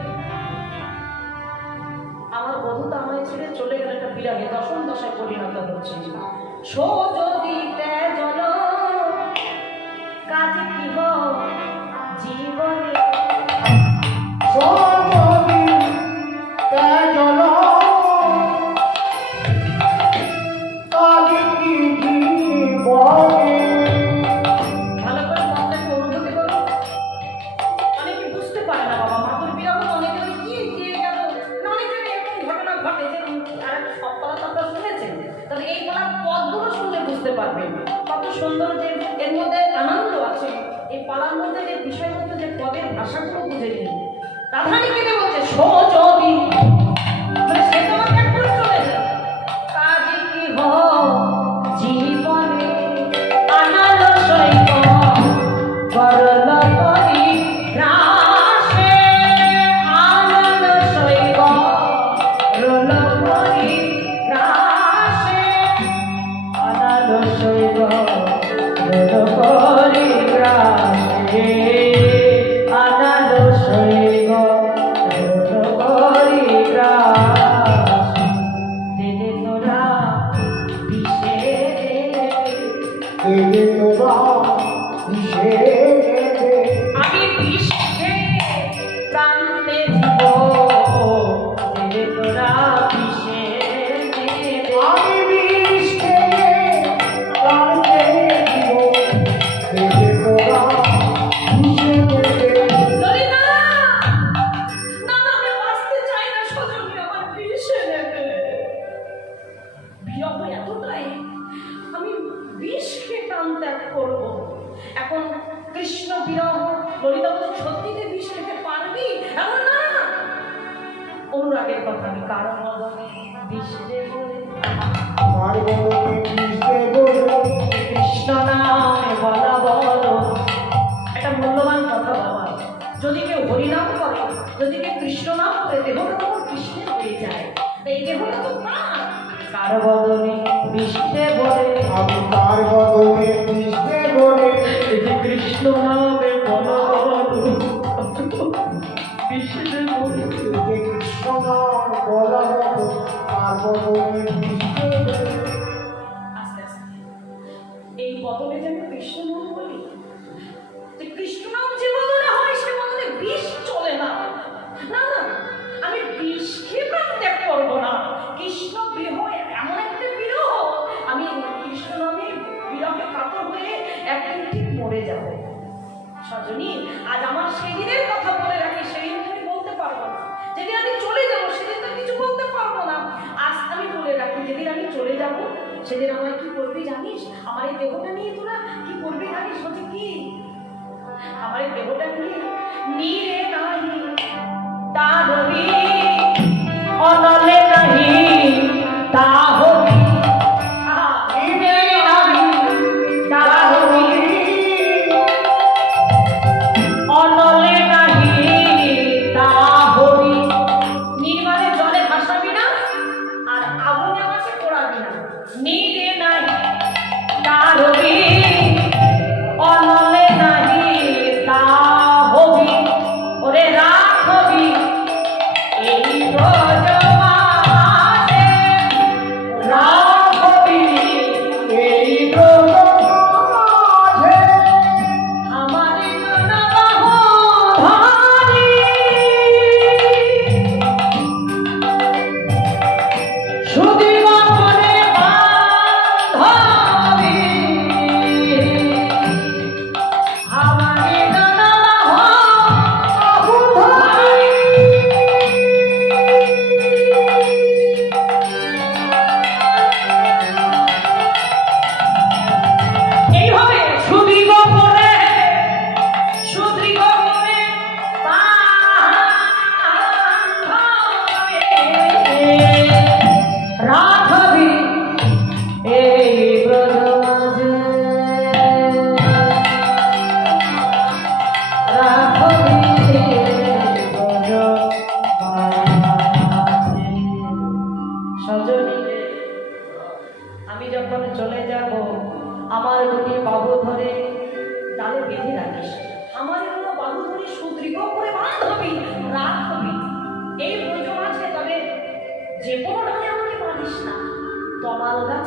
আমার বধূ তো আমায় ছেড়ে চলে গেল, একটা বিরাগে দশম দশায় পরিণত হচ্ছে। সো যদি তেজল কাজ কি গো জীবনে, সজনী তেজল কাজ কি জীবনে। ভালো করে মনটাকে অনুভূতি করো। অনেকে বুঝতে পারে না বাবা, মাতুর বিরাগ অনেকে ওই কি দিয়ে গেল না, অনেকের এরকম ঘটনা ঘটে যে আর সব পালা তো আপনারা শুনেছেন, তাহলে এই পালার পদগুলো শুনলে বুঝতে পারবেন কত সুন্দর যে এর মধ্যে আনন্দ আছে। এই পালার মধ্যে যে বিষয়বস্তু, যে পদের ভাষাগুলো বুঝে নিন। রাধানী কেটে বলছে, সজনী মানে সে তোমার ত্যাগ করে চলে যায়, কাজে কি হো জীবনে আনন্দ সৈক করল করি রাশে, আনন্দ সৈক করল করি রাশে, আনন্দ সৈক করল করি রাশে, আনন্দ সৈক করল করি রাশে। দিলে তোরা বিষে দেবে তোরা কিসে দেবে। আমি বিষে প্রাণে দিব, দিলে তোরা বিষে দেবে। আমি বিষ খেয়ে প্রাণ ছেড়ে দিব, দেবে তোরা কিসে দেবে। ললিতা! না, না, আমি বাঁচতে চাই না, সজনী আমার বিষে নেবে। বিরহ এতটাই, আমি বিষ খেয়ে প্রাণ ত্যাগ করবো। এখন কৃষ্ণ বিরহ, ললিতা বলছে, সত্যিতে বিষ খেতে পারবি? এখন না, অনুরাগের কথা আমি কারণ বিষ দেব আমার বলতে বিষ দেবো, কৃষ্ণ নামে বলা বলো। একটা মূল্যবান কথা বাবা, যদি কেউ হরিনাম করে, যদি কেউ কৃষ্ণ নাম করে, দেহটা তখন কৃষ্ণের হয়ে যায়। তাই এই দেহটা তো তার, কার বদলে বিষ্ণে বলে, আমি তার বদলে বিষ দেবো রে। এই যে কৃষ্ণ নামে বলা বলো, বিষ্ণে বলে। যে কৃষ্ণ নাম বলা হতো তার বদলে বিষ দেবো। আস্তে আস্তে এই বদলে যে আমি কৃষ্ণ নাম বলি, যে কৃষ্ণ নাম যে বদলে হয় সে বদলে বিষ চলে না। না না, আমি বিষ খেয়ে প্রাণ ত্যাগ করবো না। কৃষ্ণ বিরহ এমন একটা বিরহ, আমি কৃষ্ণ নামে বিরহে কাতর হয়ে একদিন ঠিক মরে যাব। সজনী, আজ আমার সেদিনের কথা বলে রাখি, সেদিন আমি বলতে পারবো না। যেদিন আমি চলে যাব সেদিন তো কিছু বলতে পারবো না। আজ আমি বলে রাখি, যেদিন আমি চলে যাব সেদিন আমায় কি করবি জানিস? আমার এই দেহটা নিয়ে তোরা কি করবি জানিস? হচ্ছে কি, আমার এই দেহটা নিয়ে নীরে নাহি তাহবি, অনলে নাহি তাহবি, নীরে নাহি তাহবি, অনলে নাহি তাহবি। নির্বাণে জলে ভাসাবি না, আর আগুনে আমাকে পোড়াবি না। নীরে নাহি তাহবি, অনলে নাহি তাহবি। ওরে রাখবি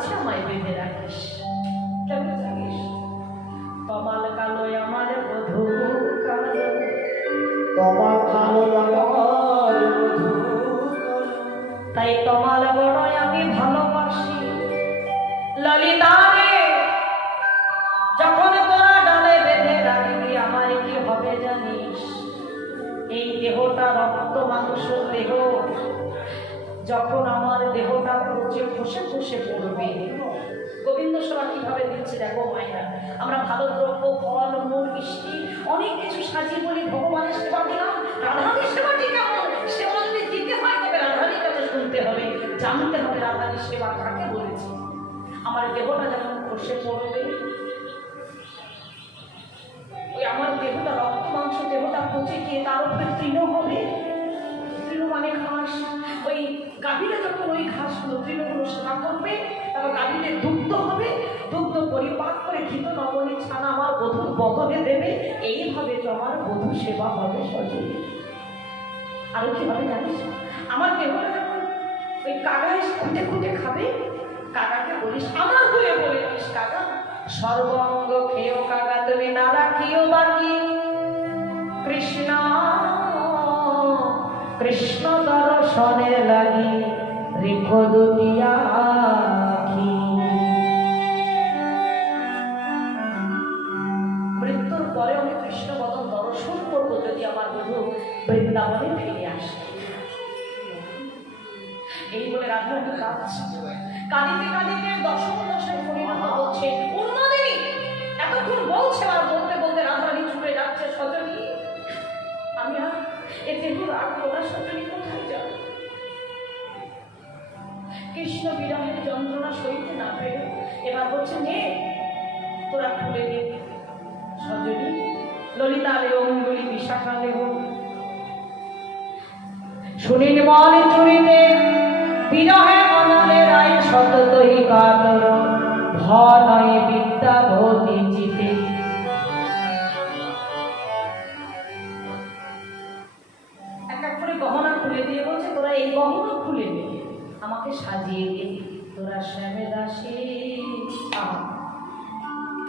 কাছে আমায় বেঁধে রাখিস। কেমন জানিস? কমাল কালো আমার বধূ কালো, তোমার কালো আমার বধূ তাই তোমার বড়ই আমি ভালোবাসি। ললিতা রে, যখন তোরা ডালে বেঁধে রাখবি আমায় কি হবে জানিস? এই দেহটা রক্ত মাংস দেহ, যখন আমার দেহটা পচে খসে খসে পড়বে, গোবিন্দ সেবা কিভাবে দিচ্ছে দেখো মায়েরা। আমরা ভালো দ্রব্য, ফল, মূল, মিষ্টি অনেক কিছু সাজিয়ে বলি ভগবানের সেবা দিলাম। রাধারণীর সেবাটি কেমন? সেবা যদি দিতে হয় তবে রাধারণীর কথা শুনতে হবে, জানতে হবে রাধারণীর সেবা কাকে বলেছে। আমার দেহটা যখন খসে পড়বে, ওই আমার দেহটা রক্ত মাংস দেহটা পচে গিয়ে তার উপরে তৃণ হবে। তৃণ মানে ঘাস। ওই গাভীরা যখন ওই ঘাসগুলো তৃণগুলো সেবা করবে, তারপর গাভীরে দুগ্ধ হবে, দুগ্ধ পরিপাক করে ঘিত নবনী ছানা আমার বধূর বদলে দেবে। এইভাবে তোমার বধূ সেবা হবে সজীবী। আরো কি হবে জানিস? আমার দেহটা যখন ওই কাকা এসে খুঁটে খুঁটে খাবে, কাকাকে বলিস, আমার হয়ে বলে দিস, কাকা সর্বঙ্গ খেয়েও কাকা তুমি না রাখিও বাকি। কৃষ্ণ কৃষ্ণ দর্শনে লাগি রেখো দুটি আখি। মৃত্যুর পরে আমি কৃষ্ণ বদন দর্শন করবো যদি আমার বধূ বৃন্দাবনে ফিরে আসে। এই বলে রাধারণী কাঁদছে। কাঁদিতে কাঁদিতে দশম দশায় পরিণত হচ্ছে। উন্নদিনী এতক্ষণ বলছে আর বলতে বলতে রাধারণী ছুটে যাচ্ছে। সজনী, আমি আর এ দেহুর আর তোরা সজনী কোথায় যাব? কৃষ্ণ বিরহের যন্ত্রণা সইতে না পেরে এবার হচ্ছে নে তোরা খুলে নে। সজনী ললিতা রে অঙ্গুলি বিশাখা দেহ সুনীল বল চুরিতে বিরহে অনলে রায় সততই কাতর ভয় বিদ্যা ভতি জিতে। এক এক করে গহনা খুলে দিয়ে বলছে তোরা এই গহনা খুলে নে, আমাকে সাজিয়ে দে। তোরা শ্যামে দাসী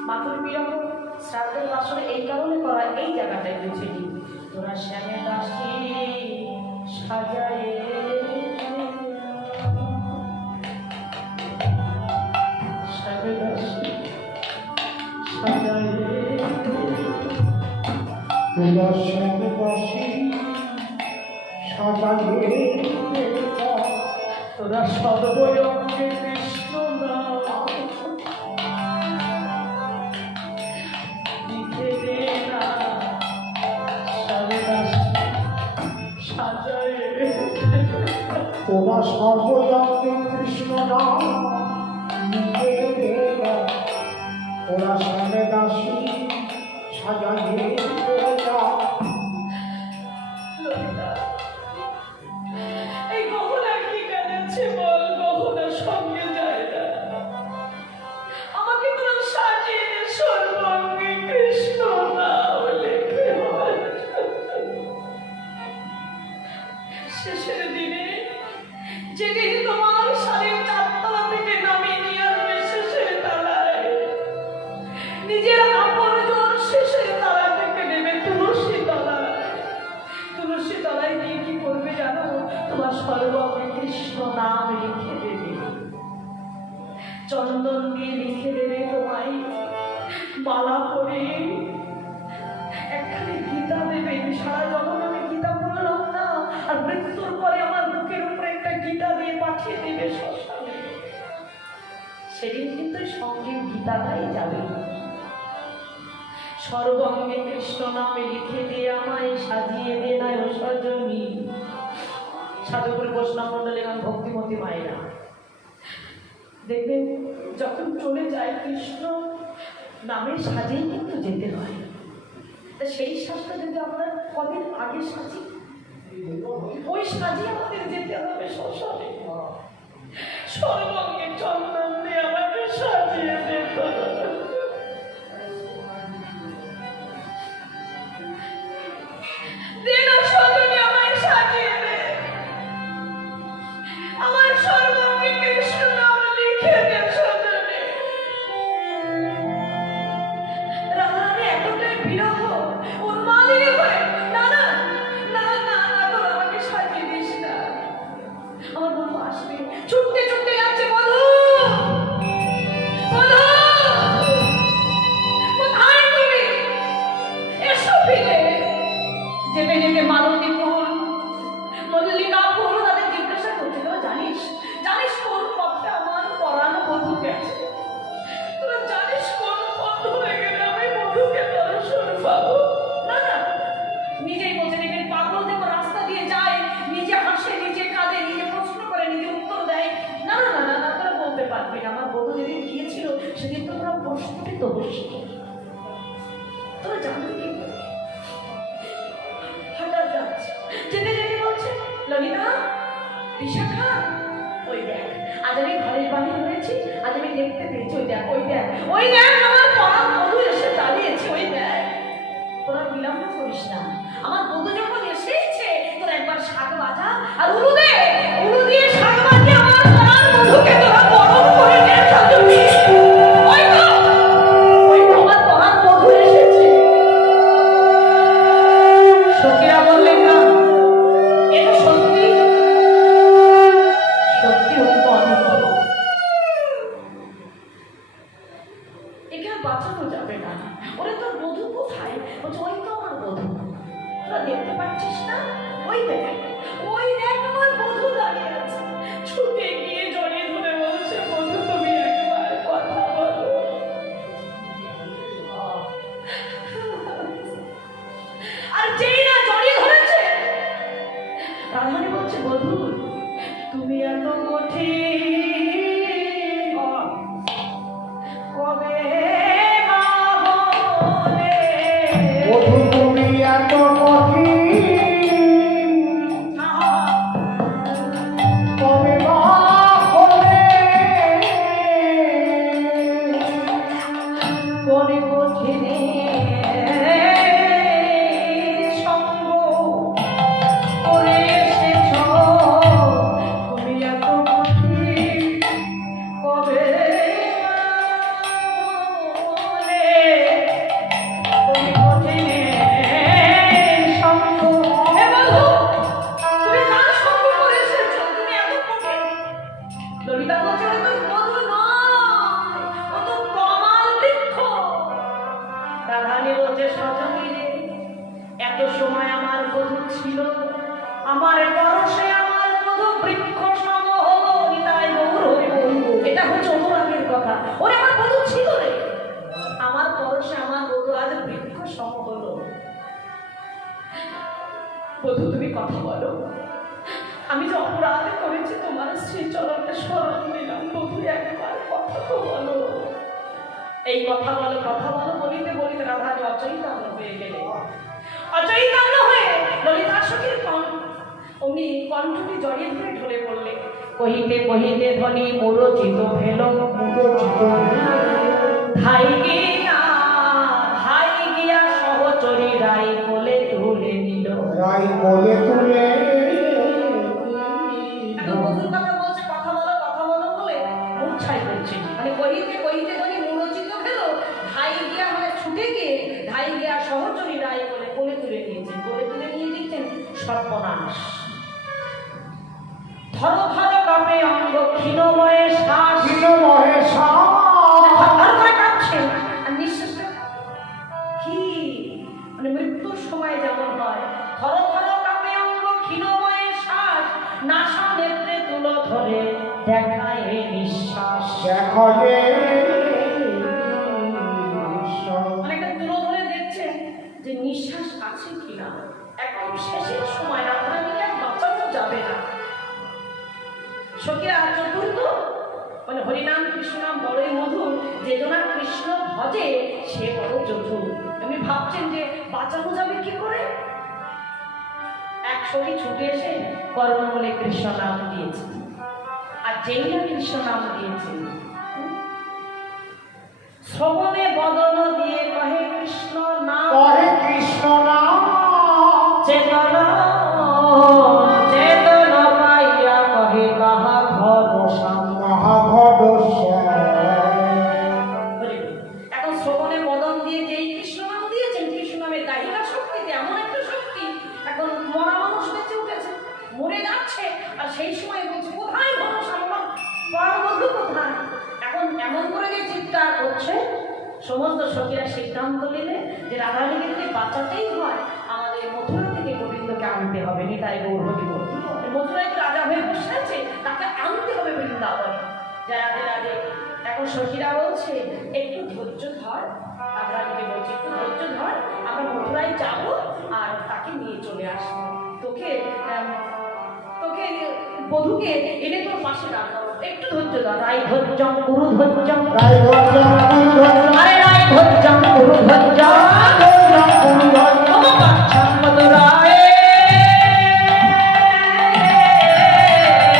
মাতুর বিরহ শ্রাদ্ধের বাসনে এই কারণে করা, এই জায়গাটায় বুঝে নি। তোরা শ্যামে দাসী সাজায়ে শ্যামে দাসী সাজায়ে তোরা শ্যামে দাসী সাজায়ে তোরা সর্বয়ঙ্গে কৃষ্ণ নাম লিখে দে না। শ্যামে দাসী সাজায়ে তোরা সর্বজন্মে কৃষ্ণ নাম লিখে দে না। তোরা শ্যামে দাসী সাজায়ে যা। ললিতা, এই গহনা কি কাঁদেছে বল? গহনার সঙ্গে যায় না। আমাকে তোরা সাজিয়ে দে সর্বাঙ্গে কৃষ্ণ নাম লিখে। শেষের দিনে যেদিন তোমার শাড়ির চারতলা থেকে নামিয়ে নিয়ে আসবে শেষের তালায়, নিজের আপনজন শেষের তালা থেকে নেবে তুলসী তলায়। তুলসী তলায় গিয়ে কি করবে জানো? তোমার সর্বাঙ্গে কৃষ্ণ নাম লিখে দেবে, চন্দন দিয়ে লিখে দেবে তোমায়, মালা পরে একখানি গীতা দেবে। সারা জগৎ আমি গীতা পড়লাম না, আর মৃত্যুর পরে আমার বুকের উপরে একটা গীতা দিয়ে পাঠিয়ে দেবে শ্মশানে। সেদিন কিন্তু সঙ্গে গীতাটাই যাবে। সর্বঙ্গে কৃষ্ণ নামে লিখে দিয়ে আমায় সাজিয়ে দে না ও সজনী। সাধুপুর বৈষ্ণব মন্ডলী এবং ভক্তিমতী মায়েরা দেখবেন যখন চলে যায় কৃষ্ণ নামে সাজিয়ে কিন্তু যেতে হয়। তা সেই সাজটা যদি আমরা কদিন আগে সাজি, ওই সাজিয়ে আমাদের যেতে হবে শ্মশানে। সর্বঙ্গে চন্দন দিয়ে আমাকে সাজিয়ে যেতে হবে। আমার সর্বঙ্গে কৃষ্ণ নাম লিখে দে। যেতে যেতে মালতী ফুল, মল্লিকা ফুল তাদের জিজ্ঞাসা করছে, তোরা জানিস জানিস কোন পথে আমার পরাণ বধূ গেছে? তোরা জানিস কোন পথ হয়ে গেলে আমি বধূকে দর্শন পাবো? না না, নিজেই বলছে, দেখবেন পাগল দেখো রাস্তা দিয়ে যায়, নিজে হাসে, নিজে কাঁদে, নিজে প্রশ্ন করে, নিজে উত্তর দেয়। না না না না না, তোরা বলতে পারবি না। আমার বধূ যেদিন গিয়েছিল সেদিন তো তোরা প্রশ্নটিত বসে, তোরা জানবি কি করে? হঠাৎ যাচ্ছে, যেতে যেতে বলছে, ললিতা, বিশাখা, ওই দেখ, আজ আমি ঘরের বাহির হয়েছি, আজ আমি দেখতে পেয়েছি, ওই দেখ, ওই দেখ, ওই দেখ, আমার পরাণ বধূ এসে দাঁড়িয়েছে, ওই দেখ। তোরা বিলম্ব করিস না, আমার বধূ যখন এসেছে, তোরা একবার শাক বাজা আর উলু দে, উলু দিয়ে শাক বাজিয়ে আমার পরাণ বধূকে তোরা বরণ করে নে সাজুনি। ওই তো, ওই তো আমার পরাণ বধূ এসেছে। সখীরা বললেন, না, এটা সত্যি সত্যি হইব অনুভব, একে আর বাঁচানো যাবে না। ওরে তোর বধূ কোথায়? বলছে, ওই তো আমার বধূ, তোরা দেখতে পাচ্ছিস না? ওই দেখ, ওই দেখ, আমার বধূ দাঁড়িয়ে আছে। ছুটে গিয়ে জড়িয়ে ধরে বলছে, বধূ তুমি একবার কথা বলো। আর যেই না জড়িয়ে ধরেছে, রাধারানী বলছে, বধূ তুমি এত কঠিন, কবে মা হলে? বধূ তুমি এত কঠিন, কবে মা হলে? কোন কঠিনে সঙ্গ করে এসেছ, তুমি এত কঠিন, কবে বলে? কোন কঠিনে সঙ্গ, হে বধূ, তুমি কার সঙ্গ করে এসেছ? তুমি এত কঠিন। ললিতা বলছে, ও তো বধূ নয়, ও তো কমাল বৃক্ষ। রাধারানী বলছে, সজনী রে, এত সময় আমার বধূ ছিল, আমার পরশে আমার বধূ বৃক্ষ সম হলো। নিতাই গৌর হরি বল। এটা হচ্ছে অনুরাগের কথা। ওরে আমার বধূ ছিল রে, আমার পরশে আমার বধূ আজ বৃক্ষ সম হলো। বধূ তুমি কথা বলো, আমি যে অপরাধ করেছি তোমার শ্রীচরণে স্মরণ দিলাম, বধূ একবার কথা তো বলো। এই কথা বলো, কথা বলো বলিতে বলিতে রাধারানী অচৈতন্য হয়ে গেলে। অচৈতন্য হয়ে ললিতা সখীর অমনি কণ্ঠটি জড়িয়ে ধরে ঢলে পড়লে। কহিতে কহিতে ধ্বনি মুরচিত ভেল, ধাই গিয়া সহচরী রাই বলে তুলে নিল। রাই বলে তুলে এখন বধূর কথা বলছে, কথা বলো বলে মূর্ছায় পড়ছে। মানে কহিতে কহিতে ধ্বনি মুরচিত ভেল, ধাই গিয়া মানে ছুটে গিয়ে ধাই গিয়া সহচরী রাই বলে কোলে তুলে নিয়েছে। কোলে তুলে নিয়ে দিচ্ছেন, সর্বনাশ। ধর ধর কাপে অঙ্গ ক্ষীণময়ে শ্বাস, ক্ষীণময়ে শ্বাস, ধর করে কাঁপছে। আর নিঃশ্বাসটা কি মানে মৃত্যুর সময় যেমন হয়, ধর ধর কাপে অঙ্গ ক্ষীণময়ে শ্বাস, নাসা নেত্রে তুলো ধরে দেখায় হে নিঃশ্বাস। দেখো যে অনেকটা তুলো ধরে দেখছে যে নিঃশ্বাস আছে কিনা। একদম শেষের সময়, রাধারানীকে আর বাঁচানো যাবে না। সখীরা চতুর্থ মানে হরিনাম কৃষ্ণনাম বড়ই মধুর, যে জনা কৃষ্ণ ভজে সে বড় চতুর। আপনি ভাবছেন যে বাঁচানো যাবে কি করে? এক সখী ছুটে এসে কর্ণমূলে কৃষ্ণ নাম দিয়েছে। আর যেই না কৃষ্ণ নাম দিয়েছে, শ্রবণে বদন দিয়ে কহে কৃষ্ণ নাম, কহে কৃষ্ণ নাম, চেতনা চেতনা পাইয়া কহে কাহা ঘর শ্যাম। এখন শ্রবণে বদন দিয়ে যেই কৃষ্ণ নাম দিয়েছেন, কৃষ্ণ নামের দাহিকা শক্তিতে এমন একটা শক্তি, এখন মরা মানুষ বেঁচে উঠেছে, মরে যাচ্ছে। আর সেই সময় বলছে, কোথায় ভরসা, আমার পরাণ বধূ কোথায়? এখন এমন করে যে চিৎকার করছে, সমস্ত সখীরা সিদ্ধান্ত নিলে যে রাধারানীকে যদি বাঁচাতেই হয়, আমাদের মথুরা থেকে হবে, নিতাই গৌর হরি বল। মথুরায় তো রাজা হয়ে বসে আছে, তাকে আনতে হবে বৃন্দাবনে। যা রাধে রাধে। এখন সখীরা বলছে একটু ধৈর্য ধর, রাধারানীকে বলছে একটু ধৈর্য ধর, আমরা মথুরায় যাবো আর তাকে নিয়ে চলে আসবো। তোকে তোকে বধূকে এনে তোর পাশে রাখাবো, একটু ধৈর্য ধর। রাই ধৈর্যম গুরু ধৈর্যম, রাই ধৈর্যম গুরু ধৈর্যম, আরে রাই ধৈর্যম গুরু ধৈর্যম, গুরু ধৈর্যম, গচ্ছাম মধুরায়।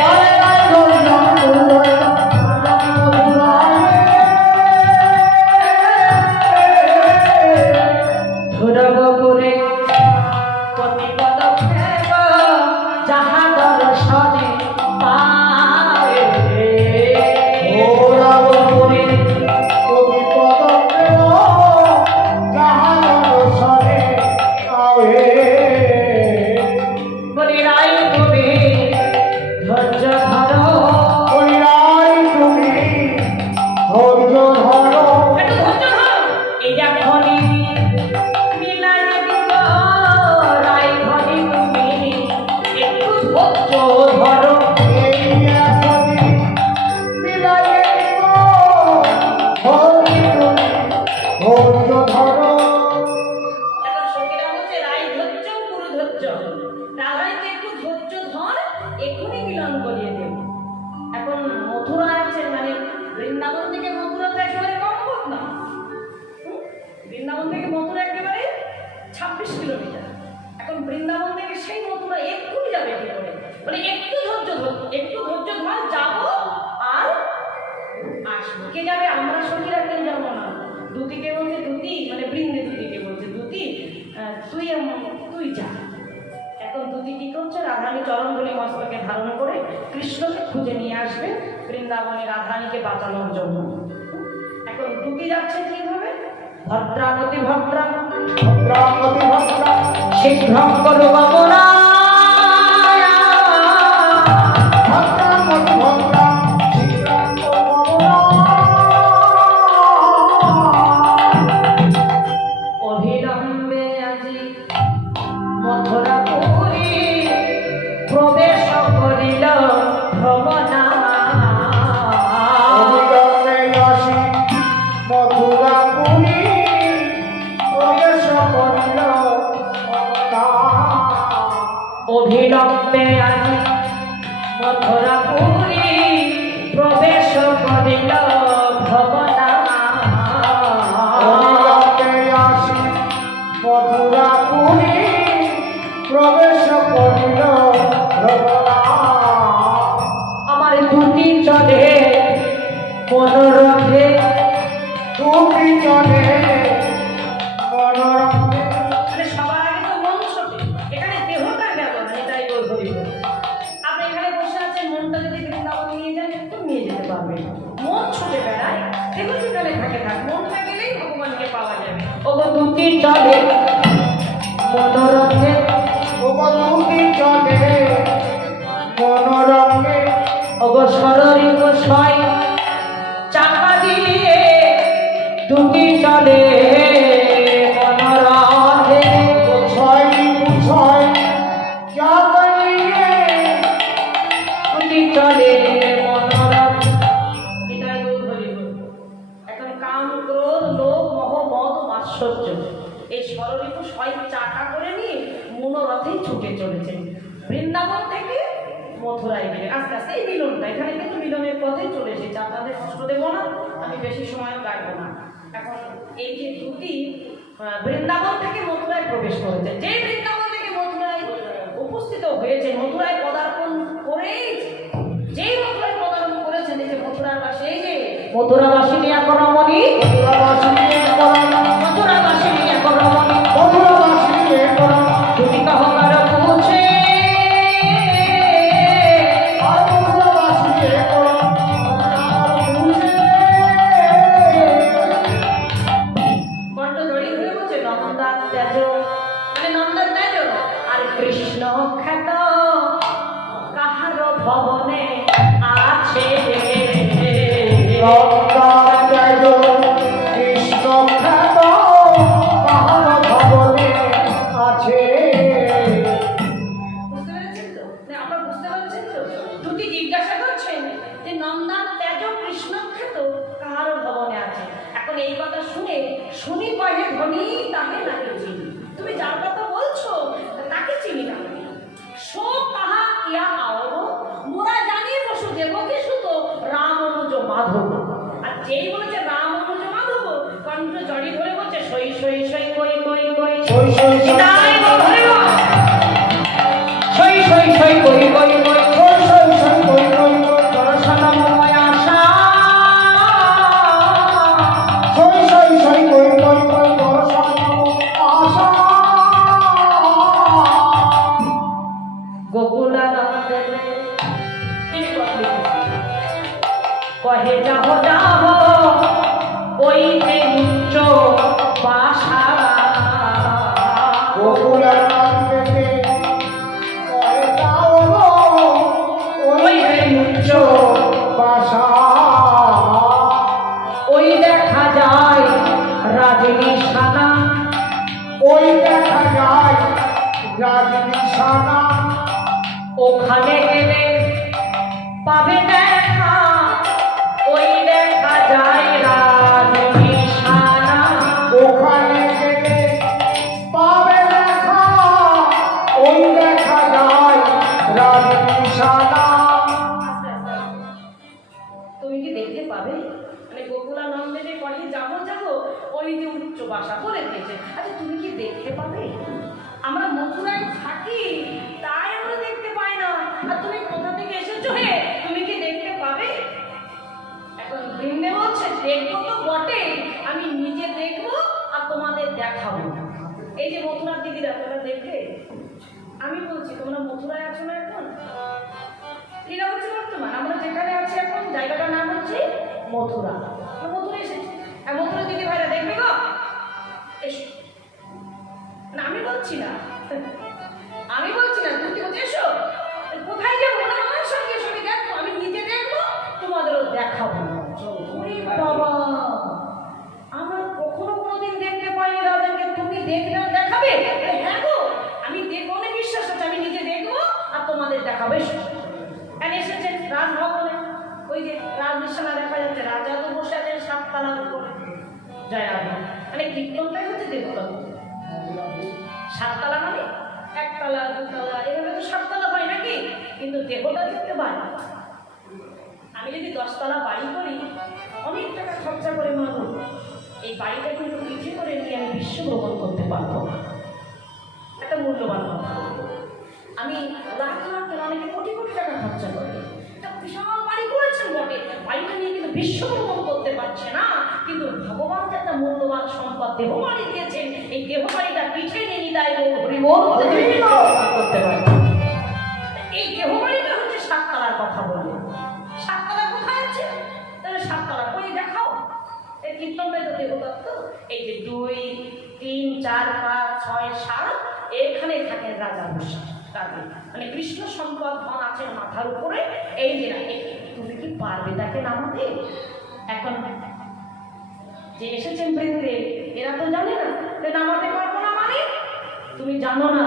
আরে রাই ধৈর্যম গুরু ধৈর্যম, ধরব করে প্রতি পদক্ষেপ যাহা দর্শনে পায়, ধরব করে কবি পদপ্রেম যাহা দর্শনে আহে। বলি রাই তুমি ধৈর্য ধরো, ওই রাই তুমি ধৈর্য ধরো, একটু ধৈর্য ধরো। এই এখনই মিলাই দিব, রাই ঘনি তুমি একটু ধৈর্য ধরো। এই এখনই মিলাইয়ে দিব, ধৈর্য তুমি ধৈর্য ধরো। এখন সখীরা বলছে রাই ধৈর্য গুরু ধৈর্য, রাধাইকে একটু ধৈর্য ধর, এক্ষুনি মিলন করিয়ে দেব। এখন মথুরা আছে, মানে বৃন্দাবন থেকে মথুরা তো একেবারে কম পথ না। বৃন্দাবন থেকে মথুরা একেবারে 26 কিলোমিটার। এখন বৃন্দাবন থেকে সেই মথুরা এক্ষুনি যাবে কি করে? মানে একটু ধৈর্য ধর, একটু ধৈর্য ধর, যাবো আর আসবো। কে যাবে? আমরা সখীরা কেউ যাবো না। দুতিকে বলছে দুতি, মানে বৃন্দে দুতিকে বলছে দুতি, তুই যা। এখন দুতি কি করছে? রাধারানী চরণগুলি মস্তকে ধারণ করে কৃষ্ণকে খুঁজে নিয়ে আসবে বৃন্দাবনে রাধারানীকে বাঁচানোর জন্য। এখন দুতি যাচ্ছে কিভাবে? ভদ্রানতি ভদ্রা ভদ্রামতি ভদ্রা, শীঘ্রম করো গমনা, ভদ্রামতি ভদ্রা, শীঘ্রান্ত গমনা। অবিলম্বে আজি মথুরাপুরী প্রবেশ করিল ভ্রমণা। অবিলম্বে আসি মথুরাপুরী, প্রবেশ করিল অবতার। অবিলম্বে আজি মথুরাপুরী প্রবেশ করিল ভ্রমণা। অবিলম্বে আসি মথুরাপুরী, প্রবেশ করিল রঘুনাথ। আমার দুটি চলে মনোরথে, দুটি চলে মনোরথে, মানে সবার আগে তো মন ছোটে, এখানে দেহটা গেল না, এটাই বলি। আপনি এখানে বসে আছেন, মনটা যদি বৃন্দাবন নিয়ে যান একটু নিয়ে যেতে পারবেন। মন ছুটে বেড়ায়, দেহ যেখানে থাকে থাক, মনটা গেলেই ভগবানকে পাওয়া যাবে। ওগো দুটি চলে মনোরথে, ওগো দুটি চলে মনোরথে, ওগো সররি গোসাই চাকা দিয়ে দুটি চলে মনোরথে। ছয় ছয় চাকরিয়ে দুটি চলে মনোরথ। এটাই বলি। এখন কাম ক্রোধ লোভ মোহ মদ মাৎসর্য এই ষড়ঋতু 6 চাকা করে নিয়ে মনোরথেই ছুটে চলেছেন বৃন্দাবন থেকে মথুরায় গেলেন। আস্তে আস্তে এই মিলনটা, এখানে কিন্তু মিলনের পথেই চলে এসেছে। আপনাদের কষ্ট দেবো না, আমি বেশি সময় লাগবো না। এখন এই যে দুটি বৃন্দাবন থেকে মথুরায় প্রবেশ করেছে, যে বৃন্দাবন থেকে মথুরায় উপস্থিত হয়েছে, মথুরায় পদার্পণ করেই, যে মথুরায় পদার্পণ করেছেন, এই যে মথুরার বাসী, এই যে মথুরাবাসিনী এখন রমণী, মথুরাবাসিনী এখন রমণী, দুটি কহকার পৌঁছে কণ্ঠ ধরি হয়ে বলছে নন্দন ত্যাজ, মানে নন্দন ত্যাজ আর কৃষ্ণ খ্যাত কাহার ভবনে আছে। কৃষ্ণ খ্যাত কাহার ভবনে আছে। নিতাই গৌর হরি বল। সই সই সই কই কই কই দর্শন ময় আশা গোকুলানন্দে তিনি কথা লিখেছেন। কহে যাহ যাহ ওই যে উচ্চ বাসা ওই যে উচ্চ ওই দেখা যায় রাজনী সানা ওখানে গেলে পাবে দেখা ওই দেখা যায় রাজনী সানা ওখানে গেলে পাবে দেখা, ওই দেখা যায় রাজনিশানা। তুমি কি দেখতে পাবে মানে গোকুলানন্দে যে কহে যাবো যাবো ওই যে উচ্চ বাসা বলে দিয়েছে আচ্ছা তুমি কি দেখতে পাবে আমরা মথুরায় থাকি তাই আমরা দেখতে পাই না আর তুমি কোথা থেকে এসেছো হে তুমি কি দেখতে পাবে এখন বৃন্দে বলছে দেখবো তো বটে আমি নিজে দেখবো আর তোমাদের দেখাবো এই যে মথুরার দিদিরা তোমরা দেখবে আমি বলছি তোমরা মথুরায় আছো না এখন এটা হচ্ছে বর্তমান আমরা যেখানে আছি এখন জায়গাটার নাম হচ্ছে মথুরা মথুরা এসেছি আর মথুরা দিদি ভাইরা দেখবে গো এসো না আমি বলছি না তুমি বলছি এসো কোথায় যাবো না আমার সঙ্গে সঙ্গে দেখো আমি নিজে দেখবো তোমাদেরও দেখাবো বাবা আমরা কখনো কোনোদিন দেখতে পাইনি রাজাকে তুমি দেখলে দেখাবে হ্যাঁ গো আমি দেখবো অনেক বিশ্বাস আছে আমি নিজে দেখবো আর তোমাদের দেখাবো এসো এসেছেন রাজভবনে ওই যে রাজবিছানা দেখা যাচ্ছে রাজা তো বসে আছেন সাততলার উপরে জয় রাধা মানে কীর্তনটাই হচ্ছে দেবতা সাততলা মানে একতলা দুতলা এভাবে তো সাততলা হয় নাকি কিন্তু দেহটা দেখতে পাই আমি যদি 10 তলা বাড়ি করি অনেক টাকা খরচা করে মাগো এই বাড়িটা কিন্তু পিছিয়ে করে নিয়ে আমি বিশ্ব ভ্রমণ করতে পারবো না একটা মূল্যবান কথা আমি লাখ লাখ অনেকে কোটি কোটি টাকা খরচা করে একটা বিশাল বাড়ি করেছেন বটে বাড়িটা নিয়ে কিন্তু বিশ্ব ভ্রমণ করতে পারছে না কিন্তু ভগবান যে একটা মূল্যবান সম্পদ দেহ বাড়ি দিয়েছেন এই দেহ বাড়িটা পিছিয়ে নিয়ে নিতাই হরি বল করতে পারে এই দেহ বাড়িটা হচ্ছে সাততলার কথা বলবো সাততলা কোথায় আছে তাহলে সাততলা কই দেখাও এই কীর্তনটাই তো দেবদত্ত এই যে 2 3 4 5 6 7 এখানে থাকেন রাজা বসে মানে কৃষ্ণ সম্পদ ধন আছে মাথার উপরে এই যে তুমি কি পারবে তাকে নামাতে এখন যে এসেছেন বৃন্দে এরা তো জানে না যে নামাতে পারবো না মানে তুমি জানো না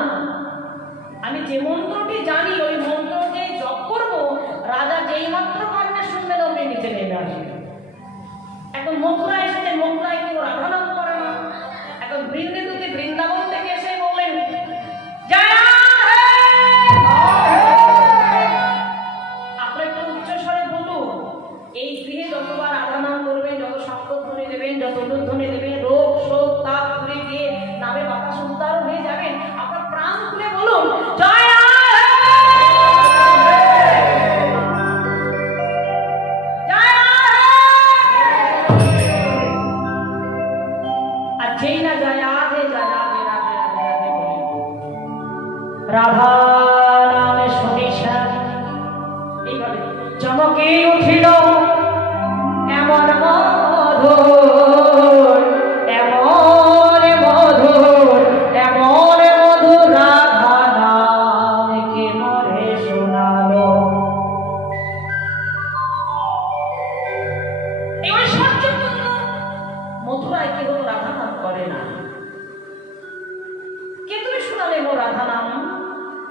আমি যে মন্ত্রটি জানি ওই মন্ত্র যে জপ করবো রাজা যেই মাত্র কান্না শুনবেন ওকে নিচে নেমে আসবে এখন মথুরা এসেছে মথুরায় কেউ রাধা নাম করে না এখন বৃন্দে যদি বৃন্দাবন থেকে এসে বললেন জয় আপনার একটু উচ্চস্বরে বলুন এই গৃহে যতবার রাধা নাম করবেন যত শঙ্করধ্বনি দেবেন যত ধ্বনি দেবেন রোগ শোক তাপ ঘুরে দিয়ে নামে বাতাস উদ্ধার হয়ে যাবেন আপনার প্রাণ খুলে বলুন জয় রাধা নামে শুনিসা এইভাবে চমকে উঠিল এমন মধুর এমন মধুর এমন মধুর রাধা নাম কে মরে শোনালো এবার সত্যপূর্ণ মথুরায় কেউ রাধা নাম করে না কে তুমি শোনালে গো রাধা নাম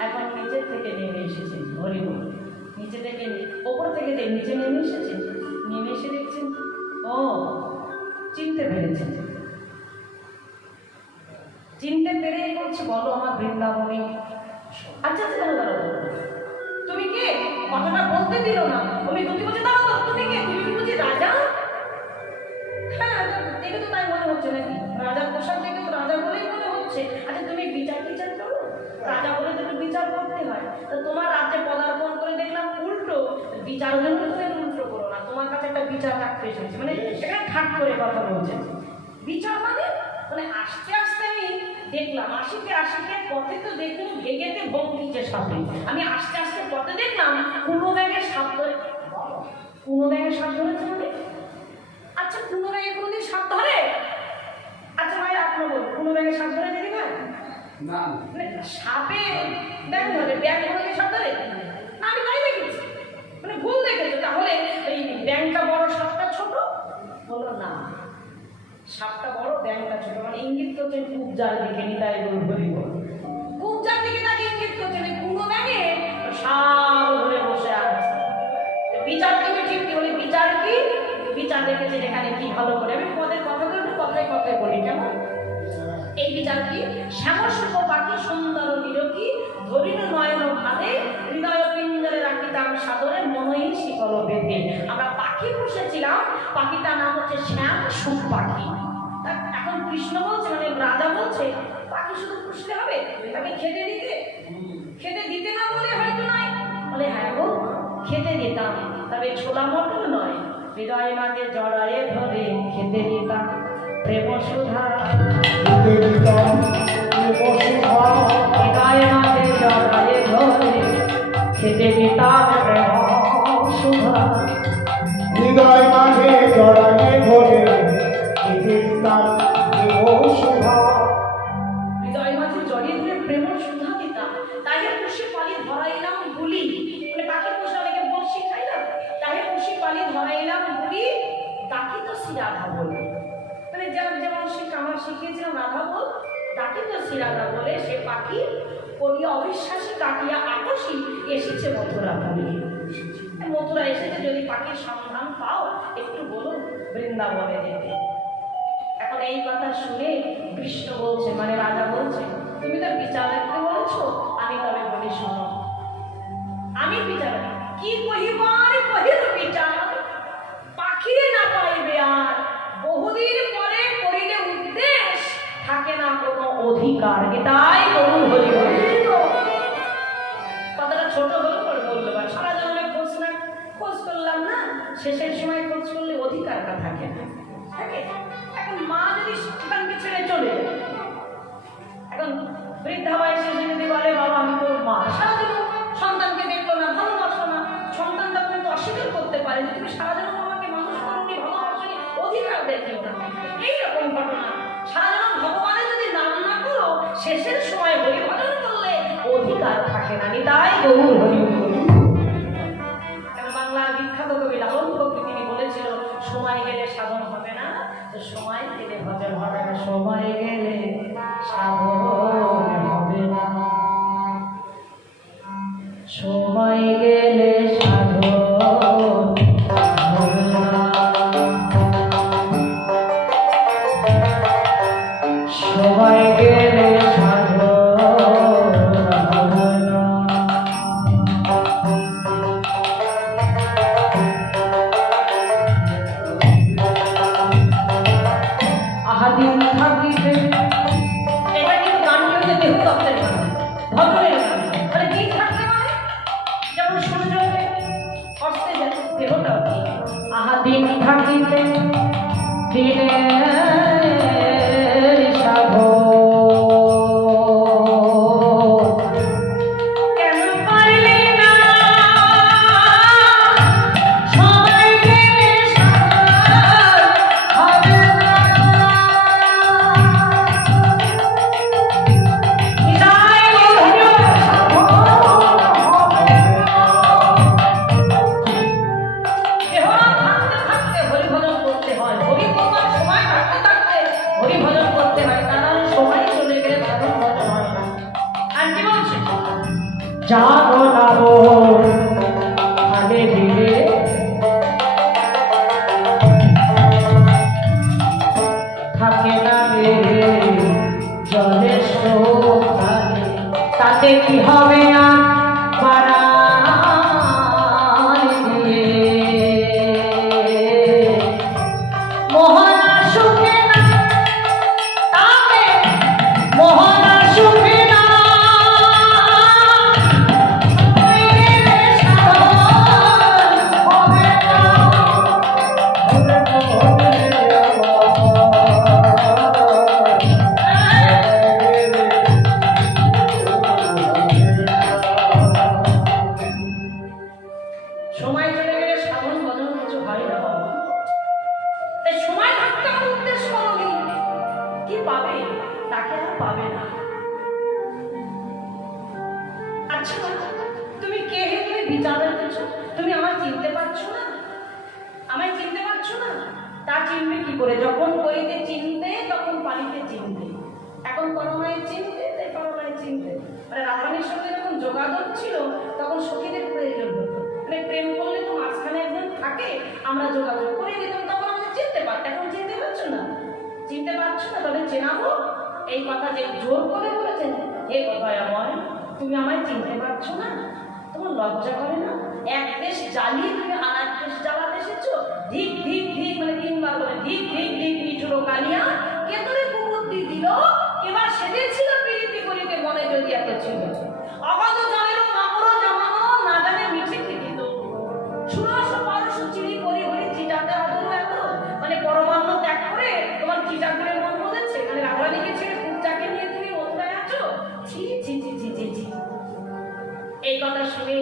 এখন নিচের থেকে নেমে এসেছেন হরি বল নিচে থেকে ওপর থেকে নিচে নেমে এসেছেন নেমে এসে দেখছেন ও চিনতে পেরেছেন চিনতে পেরে বলছি বলো আমার বৃন্দাবনী আচ্ছা আচ্ছা দাঁড়াও তুমি কে কথাটা বলতে দিল না তুমি বলছে দাঁড়াও তুমি কে তুমি কি বুঝি রাজা হ্যাঁ দেখে তো তাই মনে হচ্ছে নাকি রাজার পোশাক দেখে তো রাজা বলেই মনে হচ্ছে আচ্ছা তুমি রাজা বলে তো একটু বিচার করতে হয়। তো তোমার রাজ্যে পদার্পণ করে দেখলাম উল্টো, বিচারের জন্য তুমি উল্টো করো না, তোমার কাছে একটা বিচার রাখতে এসেছি। মানে এখানে ঠাট করে কথা বলছে। বিচার মানে মানে আস্তে আস্তে আমি দেখলাম, আসিতে আসিতে পথে তো দেখলাম ভেগেতে ভঙ্গিতে সাথে, আমি আস্তে আস্তে পথে দেখলাম কোনো ব্যাগের সাপ ধরে। কোনো ব্যাগের সাপ ধরেছে মানে? আচ্ছা কোনো ব্যাগে কোনোদিন সাপ ধরে? আচ্ছা ভাই আপনার বলুন, কোনো ব্যাগে সাপ ধরে দিদি ভাই? না মানে সাপে ব্যাগ ধরে, ব্যাগ ধরে সাপ ধরে? না আমি তাই দেখেছি, মানে ভুল দেখেছো। তাহলে এই ব্যাংকটা বড় সাপটা ছোট? বলো না, সাপটা বড় ব্যাংকটা ছোট, মানে ইঙ্গিত করছেন কুবজার দিকে। নিতাই গৌর হরি বল, কুবজার দিকে তাকে ইঙ্গিত করছেন। কোনো ব্যাগে সাপ ধরে বসে আছে। বিচার তুমি ঠিক কি বলি, বিচার কি? বিচার দেখেছে এখানে কি ভালো করে। আমি পদের কথাগুলো একটু কথায় কথায় বলি কেমন? এই বিচার কি? শ্যামসুখ পাখি সুন্দর নিরকি ধরিল নয়ন ভালে হৃদয় পিঞ্জরে রাখিতাম সাদরে মনই শিকল বেঁধে। আমরা পাখি পুষেছিলাম, পাখিটার নাম হচ্ছে শ্যাম সুখ পাখি। এখন কৃষ্ণ বলছে, মানে রাজা বলছে পাখি শুধু পুষলে হবে, তাকে খেতে দিতে? খেতে দিতে না বলে হয়তো নয়, বলে হ্যাঁ গো খেতে দিতাম, তবে ছোলা মটর নয়, হৃদয় মাঝে জড়ায়ে ধরে খেতে দিতাম প্রেম সুধা। হৃদয় মাঝে জড়ায়ে ধরে খেতে দিতাম প্রেম সুধা। হৃদয় মাঝে জড়ায়ে ধরে খেতে দিতাম প্রেম সুধা। হৃদয় মাঝে জড়িয়ে ধরে প্রেম সুধা দিতাম। তাই পুষি পালি ধরাইলাম বুলি, মানে পাখি পোষা অনেকে বড়শি খাই না, তাই পুষি পালি ধরাইলাম বুলি তাকে তো শ্রীরাধা বলে। মানে যেমন আমরা শিখিয়েছিলাম রাধা বল, তাকে তো শ্রীরাধা বলে। সে পাখি করিয়া অবিশ্বাসী কাটিয়া আকর্ষী এসেছে মথুরা বলে। মথুরা এসেছে, যদি পাখির সন্ধান পাও একটু বলুন বৃন্দাবনে যেতে। এখন এই কথা শুনে কৃষ্ণ বলছে, মানে রাজা বলছে তুমি তো বিচার রাখতে বলেছো, আমি তবে বলি শোনো। আমি বিচার কি কহিবার কহিল বিচার, পাখিরে না পাইবে আর বহুদিন পরে করিলে উদ্দেশ থাকে না কোনো অধিকার। এটাই করুন হরি হরি। কথাটা ছোট হলো পরে বললো, সারা জন্মে খোঁজ করলাম না, শেষের সময় খোঁজ করলে অধিকারটা থাকে না, থাকে। এখন মা যদি সন্তানকে ছেড়ে চলে যায়, এখন বৃদ্ধা বয়সে যদি বলে বাবা আমি তোর মা, সারা জীবন সন্তানকে দেখলো না, ভালোবাসো না, সন্তানটা কিন্তু অস্বীকার করতে পারে যে তুমি সারা জীবন আমাকে মানুষ করোনি, ভালোবাসোনি, অধিকার দেখিও না। এইরকম ঘটনা সারা জীবন ভগবানের যদি নাম না করো, শেষের সময় হরি ভজন করলে অধিকার থাকে না। নিতাই গৌর হরি হরি। বাংলার বিখ্যাত কবি লালন ফকির তিনি বলেছিল সময় গেলে সাধন হবে না, তো সময় গেলে ভজন হবে না, সময় গেলে সাধন হবে না, সময় গেলে সাধন হবে না, সময় গেলে সাধন হবে না। আহাদিন থাকিতে, এটা কিন্তু গান হচ্ছে দেহতত্ত্বের গান, ভজনের গান। মানে দিন থাকতে মানে যেমন সূর্য অস্তে যায়, দেহটাও কি আহাদিন থাকিতে দিনের সাধন। কেন পারলি না সময় গেলে সাধন হবে না। নিতাই গৌর দেহ থাকতে থাকতে হরি ভজন করতে হয়, হরি করবার সময় থাকতে থাকতে হরি ভজন করতে হয়, কারণ সময় চলে গেলে সাধন ভজন হয় না। আর কি বলছে, জানো না আগে দিলে থাকে না রে জলের সোখানে, তাতে কি হবে আর বাড়াল দিয়ে মোহনা সুখে না, তাতে মোহনা সুখে না আচ্ছা তুমি কে হে তুমি বিচার করছো? তুমি আমায় চিনতে পারছো না? আমায় চিনতে পারছো না? তা চিনবে কি করে? যখন করিতে চিনতে তখন পানিতে চিনতে। এখন করোনায় চিনতে, তাই করোনায় চিনতে। মানে রাধারানীর সঙ্গে যখন যোগাযোগ ছিল তখন সখীদের প্রয়োজন হতো। মানে প্রেম করলে তো মাঝখানে একজন থাকে, আমরা যোগাযোগ করে দিতাম, তখন আমাদের চিনতে পারত। এখন চিনতে পারছো না? চিনতে পারছো না? তবে চেনাবো এই কথা যে জোর করে বলেছেন, হে কথায় আমায় তুমি আমায় চিনতে পারছো না? তোমার লজ্জা করে না? এক দেশ জ্বালিয়ে তুমি আর এক দেশ জ্বালাতে এসেছো। ধিক ধিক ধিক মানে তিনবার বলে ধিক ধিক ধিক নিচুরো কালিয়া কে তোরে কুবুদ্ধি দিল, এবার সেজেছিল প্রীতি করিতে মনে যদি এত ছিল। অবাধ জানেরও কাপড় জামানো না জানে মিঠে কৃতিত ষোড়শ পরশ চিড়ি করি হরি চিটাতে আদর এত মানে পরমান্ন ত্যাগ করে তোমার চিটাগুড়ে মন বলেছে। মানে রাধারানীকে ছেড়ে কুচাকে নিয়ে তুমি মথুরায় আছো। ছি ছি ছি ছি ছি ছি। এই কথা শুনে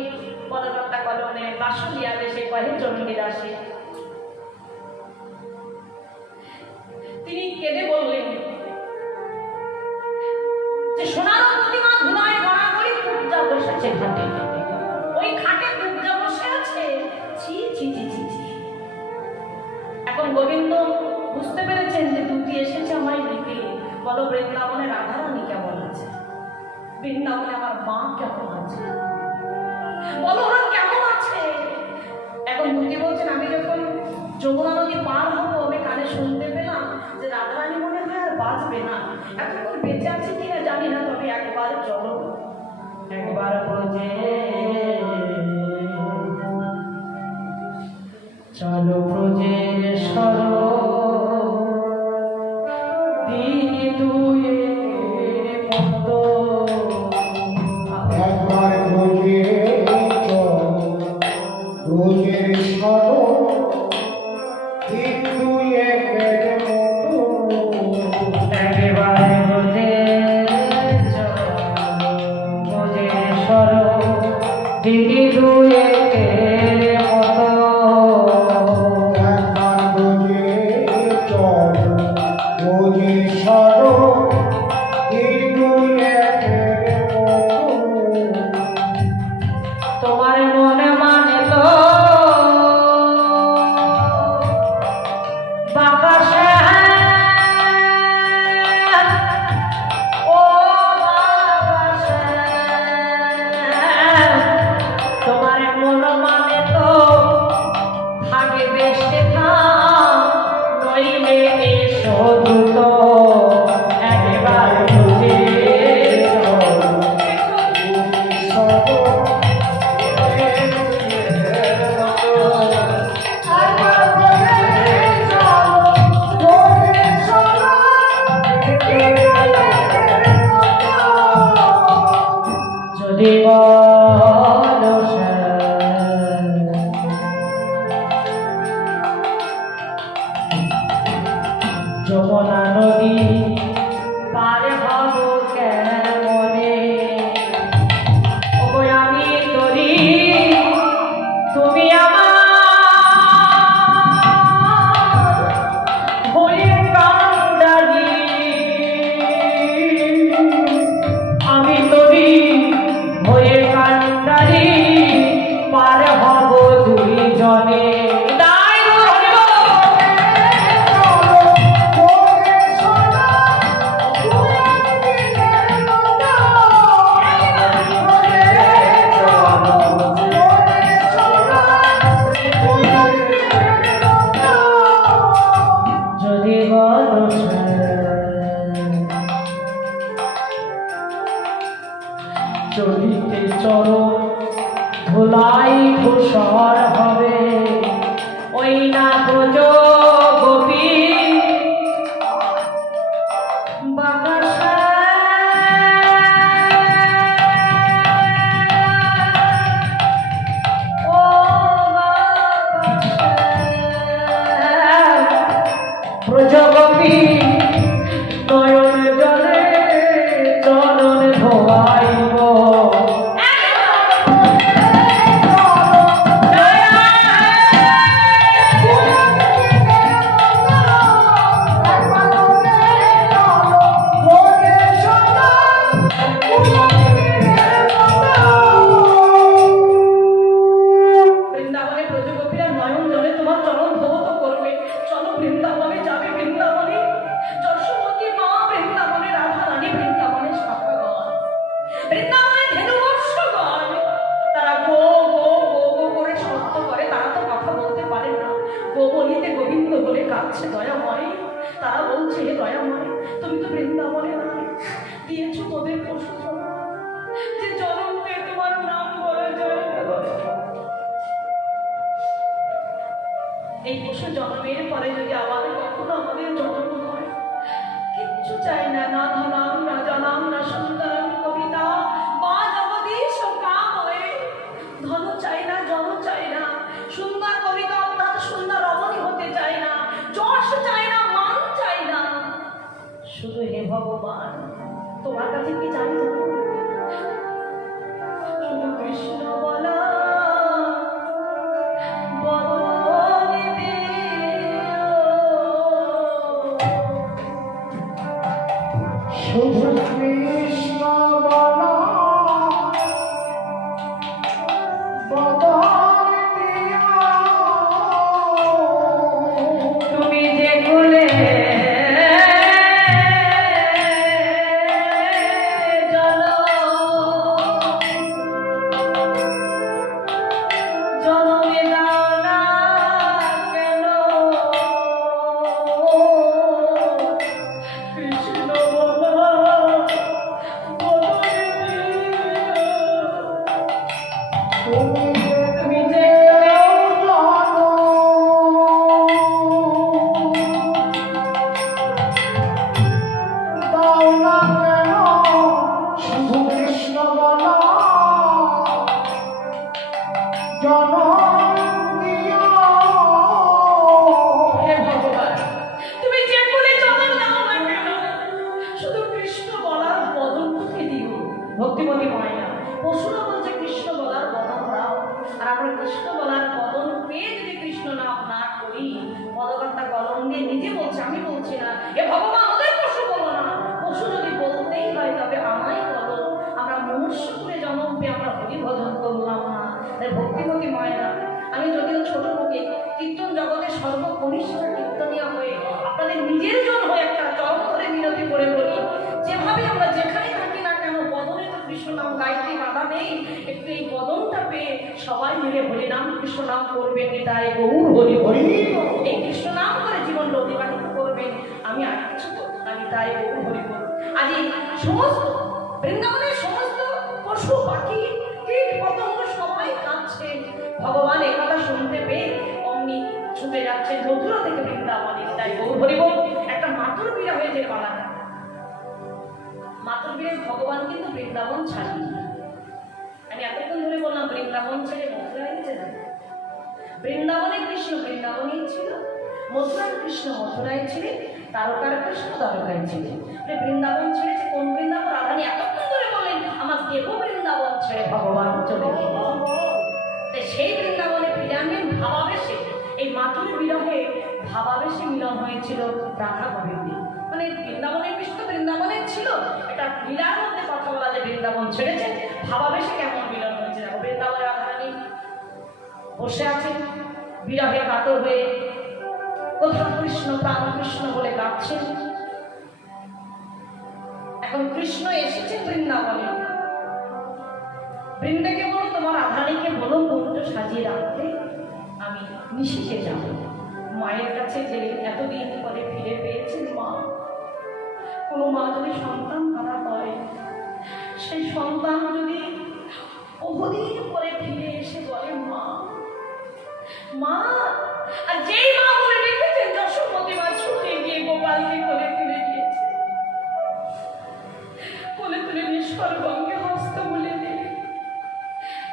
পদকর্তা কলমে বাসুলিয়া দেশে কহে চণ্ডীদাসে। তিনি কেঁদে বললেন যে সোনার প্রতিমা ধুলায় গড়া করি পূজা বসেছে ঘাটে, ওই ঘাটে পূজা বসে আছে। ছি ছি ছি ছি ছি। এখন গোবিন্দ বুঝতে পেরেছেন যে দুটি এসেছে আমায় দিতে। বলো বৃন্দাবনে রাধারানী কেমন আছে? বৃন্দাবনে আমার মা কেমন আছে? বলো ওরা কেমন আছে? এখন দুটি বলছেন আমি যখন যমুনা নদী পার হবো আমি কানে শুনতে পেলাম যে রাধারানী মনে হয় আর বাঁচবে না। এখন বেঁচে আছে কিনা জানি না, তবে একবার চলো, একবার বোঝে চলো ব্রজে সর দিন দুয়ে মত একবার বুঝে রোজের স্মরণ কিন্তু একের মতো একেবারে বোঝে বোঝে সর দিদি দুয়ে মতো। একবার বুঝে চল রোজের স্মরণ কিন্তু একের মতো তোমার মনে মানে তো বাতাসে ও বাতাসে, তোমার মন মানে তো থাকে বেশে থাম, নইলে এসো দ্রুত একেবারে বুঝে যদি বলো যমুনা নদী পার হব কেমনে? ওগো আমি তরি তুমি আমার হয়ে কান্দারি, আমি তরি হয়ে কান্দারি পার হব দুইজনে। যদি বলো চলিতে চরণ ধুলাই ধূসর হবে, ওই না বোঝ গোপী বাতাসে ও বাতাসে ব্রজগোপী নয়ন জলে চরণ ধোয়াইব। এই পশু জন্মের পরে যদি আবার কখনো আমাদের জন্ম হয়, কিচ্ছু চাই না, না ধনাম না জনাম না সুন্দরম কবিতা বা জগদীশ কাম হয়ে। ধন চাই না, জন চাই না, সুন্দর কবিতা অর্থাৎ সুন্দর অবধি হতে চাই না, যশ চাই না, মান চাই না, শুধু হে ভগবান তোমার কাছে কি চাই জানো? শুধু কৃষ্ণ বলা বদনে দিও। শুধু কৃষ্ণ বলা বদন দিয়া। তুমি যে কুলে জনমে দাও না কেন কৃষ্ণ বলা বদনে দিও। তুমি যে জানো, দাও না কেন শুধু কৃষ্ণ বলা জনম দিয়া। হে ভগবান তুমি যে কুলে জন্ম দাও না কেন শুধু কৃষ্ণ বলার বদনকে দিও। ভক্তিমতী মায়া পশুরা বলছে কৃষ্ণ বলার বদন দাও, আর আমরা কৃষ্ণ বলার বদন পেয়ে যদি কৃষ্ণ নাম না করি, পদকর্তা কলম দিয়ে নিজে বলছে, আমি বলছি না। এ ভগবান ওদের পশু বলো না, পশু যদি বলতেই হয় তবে আমায় বলো। আমরা মনুষ্য করে জন্ম পেয়ে আমরা হরি ভজন করলাম না। তাই ভক্তিমতী মায়েরা, আমি যদিও ছোট লোকে কীর্তন জগতের সর্বকনিষ্ঠ কীর্তনিয়া হয়ে আপনাদের নিজের জন্য হয়ে একটা চরম ধরে মিনতি করে বলি, যেভাবে আমরা যেখানে থাকি না কেন বদনে তো কৃষ্ণ নাম গাইতে বাধা নেই। একটু এই বদনটা পেয়ে সবাই মিলে হরি নাম কৃষ্ণ নাম করবেন, তাই গৌর হরি হরি এই কৃষ্ণ নাম করে জীবন অতিবাহিত করবেন। আমি আর কিছু করতে পারি, তাই গৌর হরি বল। আজ এই সমস্ত বৃন্দাবনের সমস্ত পশু পাখি কীট পতঙ্গ সবাই কাঁদছে, ভগবান এই কথা শুনতে পেয়ে অমনি ছুটে যাচ্ছে মথুরা থেকে বৃন্দাবনে, তাই গৌর হরি বল। একটা মাতুর বিরা হয়েছে পালা, মাতুর বিরে ভগবান কিন্তু বৃন্দাবন ছাড়ি। আমি এতক্ষণ ধরে বললাম বৃন্দাবন ছেড়ে মথুরায় গেছে না। বৃন্দাবনে কৃষ্ণ বৃন্দাবনেই ছিল, মথুরায় কৃষ্ণ মথুরায় ছিলেন, তারকার কৃষ্ণ তারকায় ছিলেন। বৃন্দাবন ছেড়েছে কোন বৃন্দাবন? রাধানি এতক্ষণ ধরে বললেন আমার দেব বৃন্দাবন ছেড়ে ভগবান চলে গেলেন। সেই বৃন্দাবনে ফিরে আনবেন ভাবাবেশে। এই মাতুর বিরহে ভাবাবেশে মিলন হয়েছিল রাধা গোবিন্দে। মানে বৃন্দাবনের কৃষ্ণ বৃন্দাবনের ছিল, এটা লীলার মধ্যে কথা বলা যে বৃন্দাবন ছেড়েছে, ভাবাবেশে কেমন মিলন হয়েছে। দেখো বৃন্দাবনে রাধারানী বসে আছে বিরহে কাতর হয়ে, কোথাও কৃষ্ণ প্রাণ কৃষ্ণ বলে কাঁদছেন। এখন কৃষ্ণ এসেছেন বৃন্দাবনে, বৃন্দাকে বলো তোমার রাধারানীকে বলো কুঞ্জ সাজিয়ে রাখতে, আমি নিশিতে যাব। মায়ের কাছে যে এতদিন পরে ফিরে পেয়েছেন মা, কোনো মা যদি সন্তান হারা হয়, সেই সন্তান যদি বহুদিন পরে ফিরে এসে বলে মা মা, আর যেই মা বলে রেখেছেন যশোমতী মা ছুটে গিয়ে গোপালকে কোলে তুলে দিয়েছে, কোলে তুলে নিষ্কর গঙ্গে হস্ত বলে দিয়ে,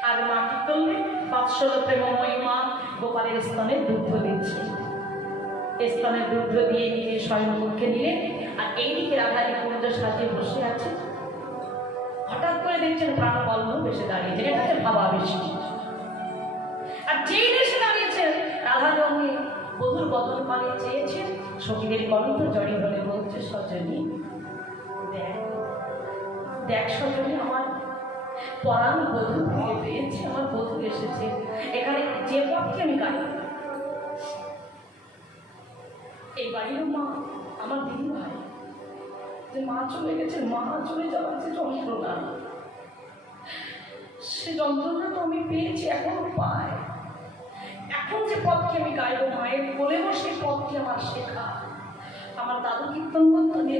আর মা কি করলেন? বাৎসল প্রেমময়ী মা গোপালের স্তনে দুগ্ধ দিচ্ছে, স্তনে দুগ্ধ দিয়ে নিজে স্বয়ং মুখে নিলেন। আর এইদিকে রাধারানী কুঞ্জ সাজিয়ে বসে আছে। হঠাৎ করে দেখছেন প্রাণ বল্লভ এসে দাঁড়িয়েছেন, এটা হচ্ছে ভাবাবেশী। আর যেই দেশে দাঁড়িয়েছেন রাধা রঙে বধুর বদন পানে চেয়েছেন, সখীদের কণ্ঠ জড়ি ধরে বলছে সজনী দেখ দেখ সজনী, আমার পরাণ বধূ ফিরে পেয়েছে, আমার বধূ এসেছে, এখানে যে পথকে আমি কাটি। এই বাড়ির মা আমার দিদি ভাই, যে মা চলে গেছে, মা চলে যাওয়ার যে যন্ত্রণা, সে যন্ত্রণা তো আমি পেয়েছি, এখনো পাই। এখন যে পথকে আমি গাইব, মায়ের কোলে বসে পথকে আমার শেখা। আমার দাদু কীর্তন করতো, আমি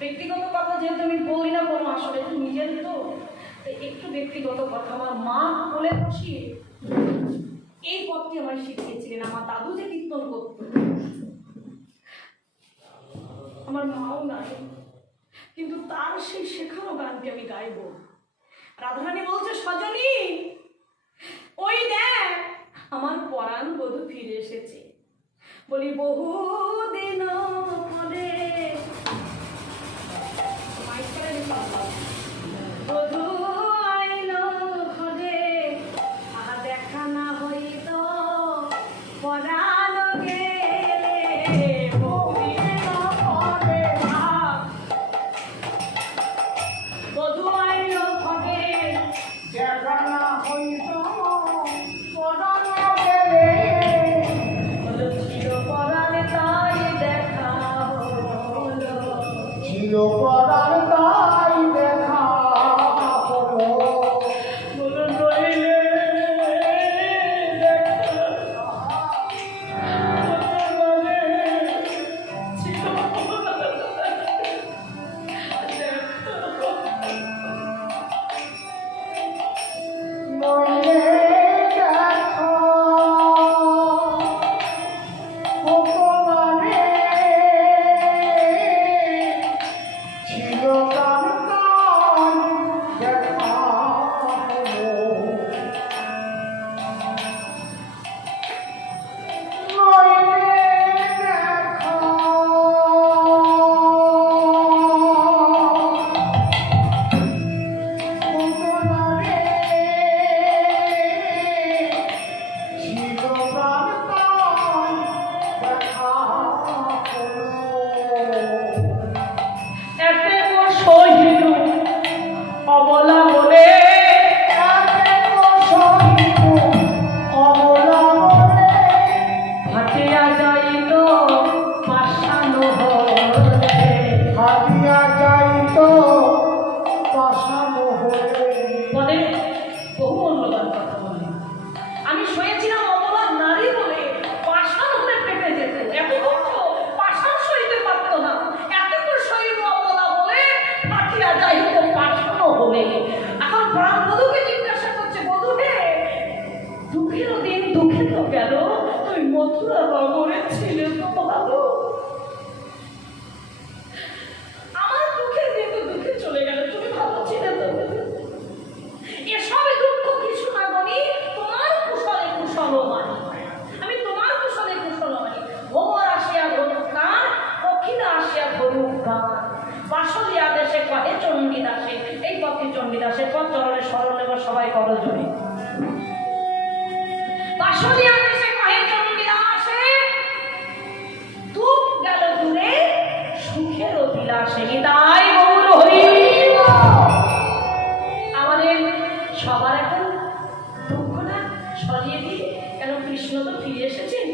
ব্যক্তিগত কথা যেহেতু আমি বলি না কোনো, আসলে তো নিজের তো একটু ব্যক্তিগত কথা। আমার মা কোলে বসিয়ে এই পথটি আমার শিখিয়েছিলেন আমার দাদু যে কীর্তন করত। আমার মাও নাই, কিন্তু তার সেই শেখানো গানকে আমি গাইব। রাধারানী বলছে, সজনী ওই দেখ আমার পরাণ বধূ ফিরে এসেছে। বলি বহুদিন পরে বধূ আইল ঘরে, আহা দেখা না হইত পরাণ গেলে। বধূ আইল ঘরে দেখা না হইত পরাণ গেলে। হলো চির পরাণ তাই দেখা হলো। চিরপরাণ তাই দেখা হলো। বলো নইলে দেখা বলে চির পরাণ নইলে দেখো ভগবানে চিরকাল তাই দেখা হলো। নইলে দেখো ভগবানে চিরকাল তাই দেখা হলো। এতে সহিল অবলা বলে হাটিয়া যাইত পাশানো হলে। পরে বহু মূল্যবান কথা বললেন। আমি শুয়েছিলাম অবলা নারী বলে পাষাণ হতে পেটে যেত। এত দুঃখ পাষাণ সইতে পারত না। এত শরীর অবলা বলে হাটিয়া যাইত পাশানো হলে। এখন প্রাণ বধূকে জিজ্ঞাসা করছে, বধূ হে, দুঃখের দিন দুঃখে তো গেল, তুই মথুরা নগরে ছিলে তো ভালো। আমার দুঃখের দিন তো দুঃখে চলে গেল, তুমি ভালো ছিলে তো। এসবে দুঃখ কিছু না বলি, তোমার কুশলে কুশল মানি। আমি তোমার কুশলে কুশল মানি। ভোমর আসিয়া ধরুক কান, পক্ষীরা আসিয়া ধরুক গান। বাসলিয়া দেশে কহে চণ্ডীদাসে। এই পক্ষে চণ্ডীদাসের পথ চরণে স্মরণ নেব সবাই করজোড়ে। বাসলিয়া দেশে কহে চণ্ডীদাসে, দুঃখ গেল দূরে সুখের অভিলাষে। নিতাই গৌর হরি। আমাদের সবার এখন দুঃখটা সরিয়ে দিই, কেন কৃষ্ণ তো ফিরে এসেছেন।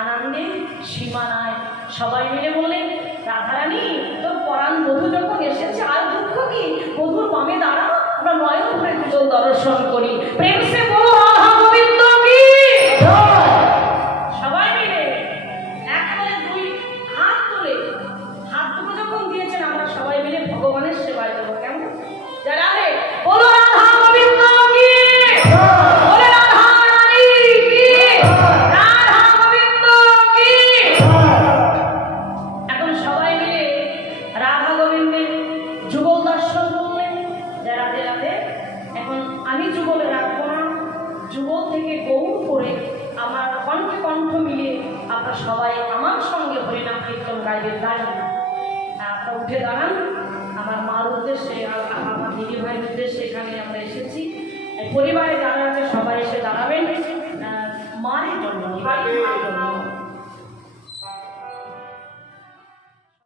আনন্দে সীমা নাই। সবাই মিলে বললেন, রাধারানী তোর পরাণ বধূ যখন এসেছে আর দুঃখ কি? বধূর বামে দাঁড়া, আমরা নয়ন ভরে দুজন দর্শন করি। প্রেম সে বলো রাধা গোবিন্দ কি। সবাই মিলে একেবারে দুই হাত তুলে, হাত দুটো যখন দিয়েছেন আমরা সবাই মিলে ভগবানের সেবায় দেবো। কেমন? যারা রে বলো রাধা গোবিন্দ কি, বলে রাধা রানী কি, রাধা গোবিন্দ কি। এখন সবাই মিলে রাধা গোবিন্দের যুগল দর্শন করলেন। রাধে রাধে। এখন আমি যুগলে রাখবো না, যুগল থেকে গৌর করে আমার কণ্ঠে কণ্ঠ মিলে আপনারা সবাই আমার সঙ্গে হরিনাম কীর্তন গাইবেন। দাঁড়ান, আপনারা উঠে দাঁড়ান। আমার মার উদ্দেশ্যে আর আমার দিদি ভাইয়ের উদ্দেশ্যে এখানে আমরা এসেছি। পরিবারে যারা আছে সবাই এসে দাঁড়াবেন মায়ের জন্য, মায়ের জন্য।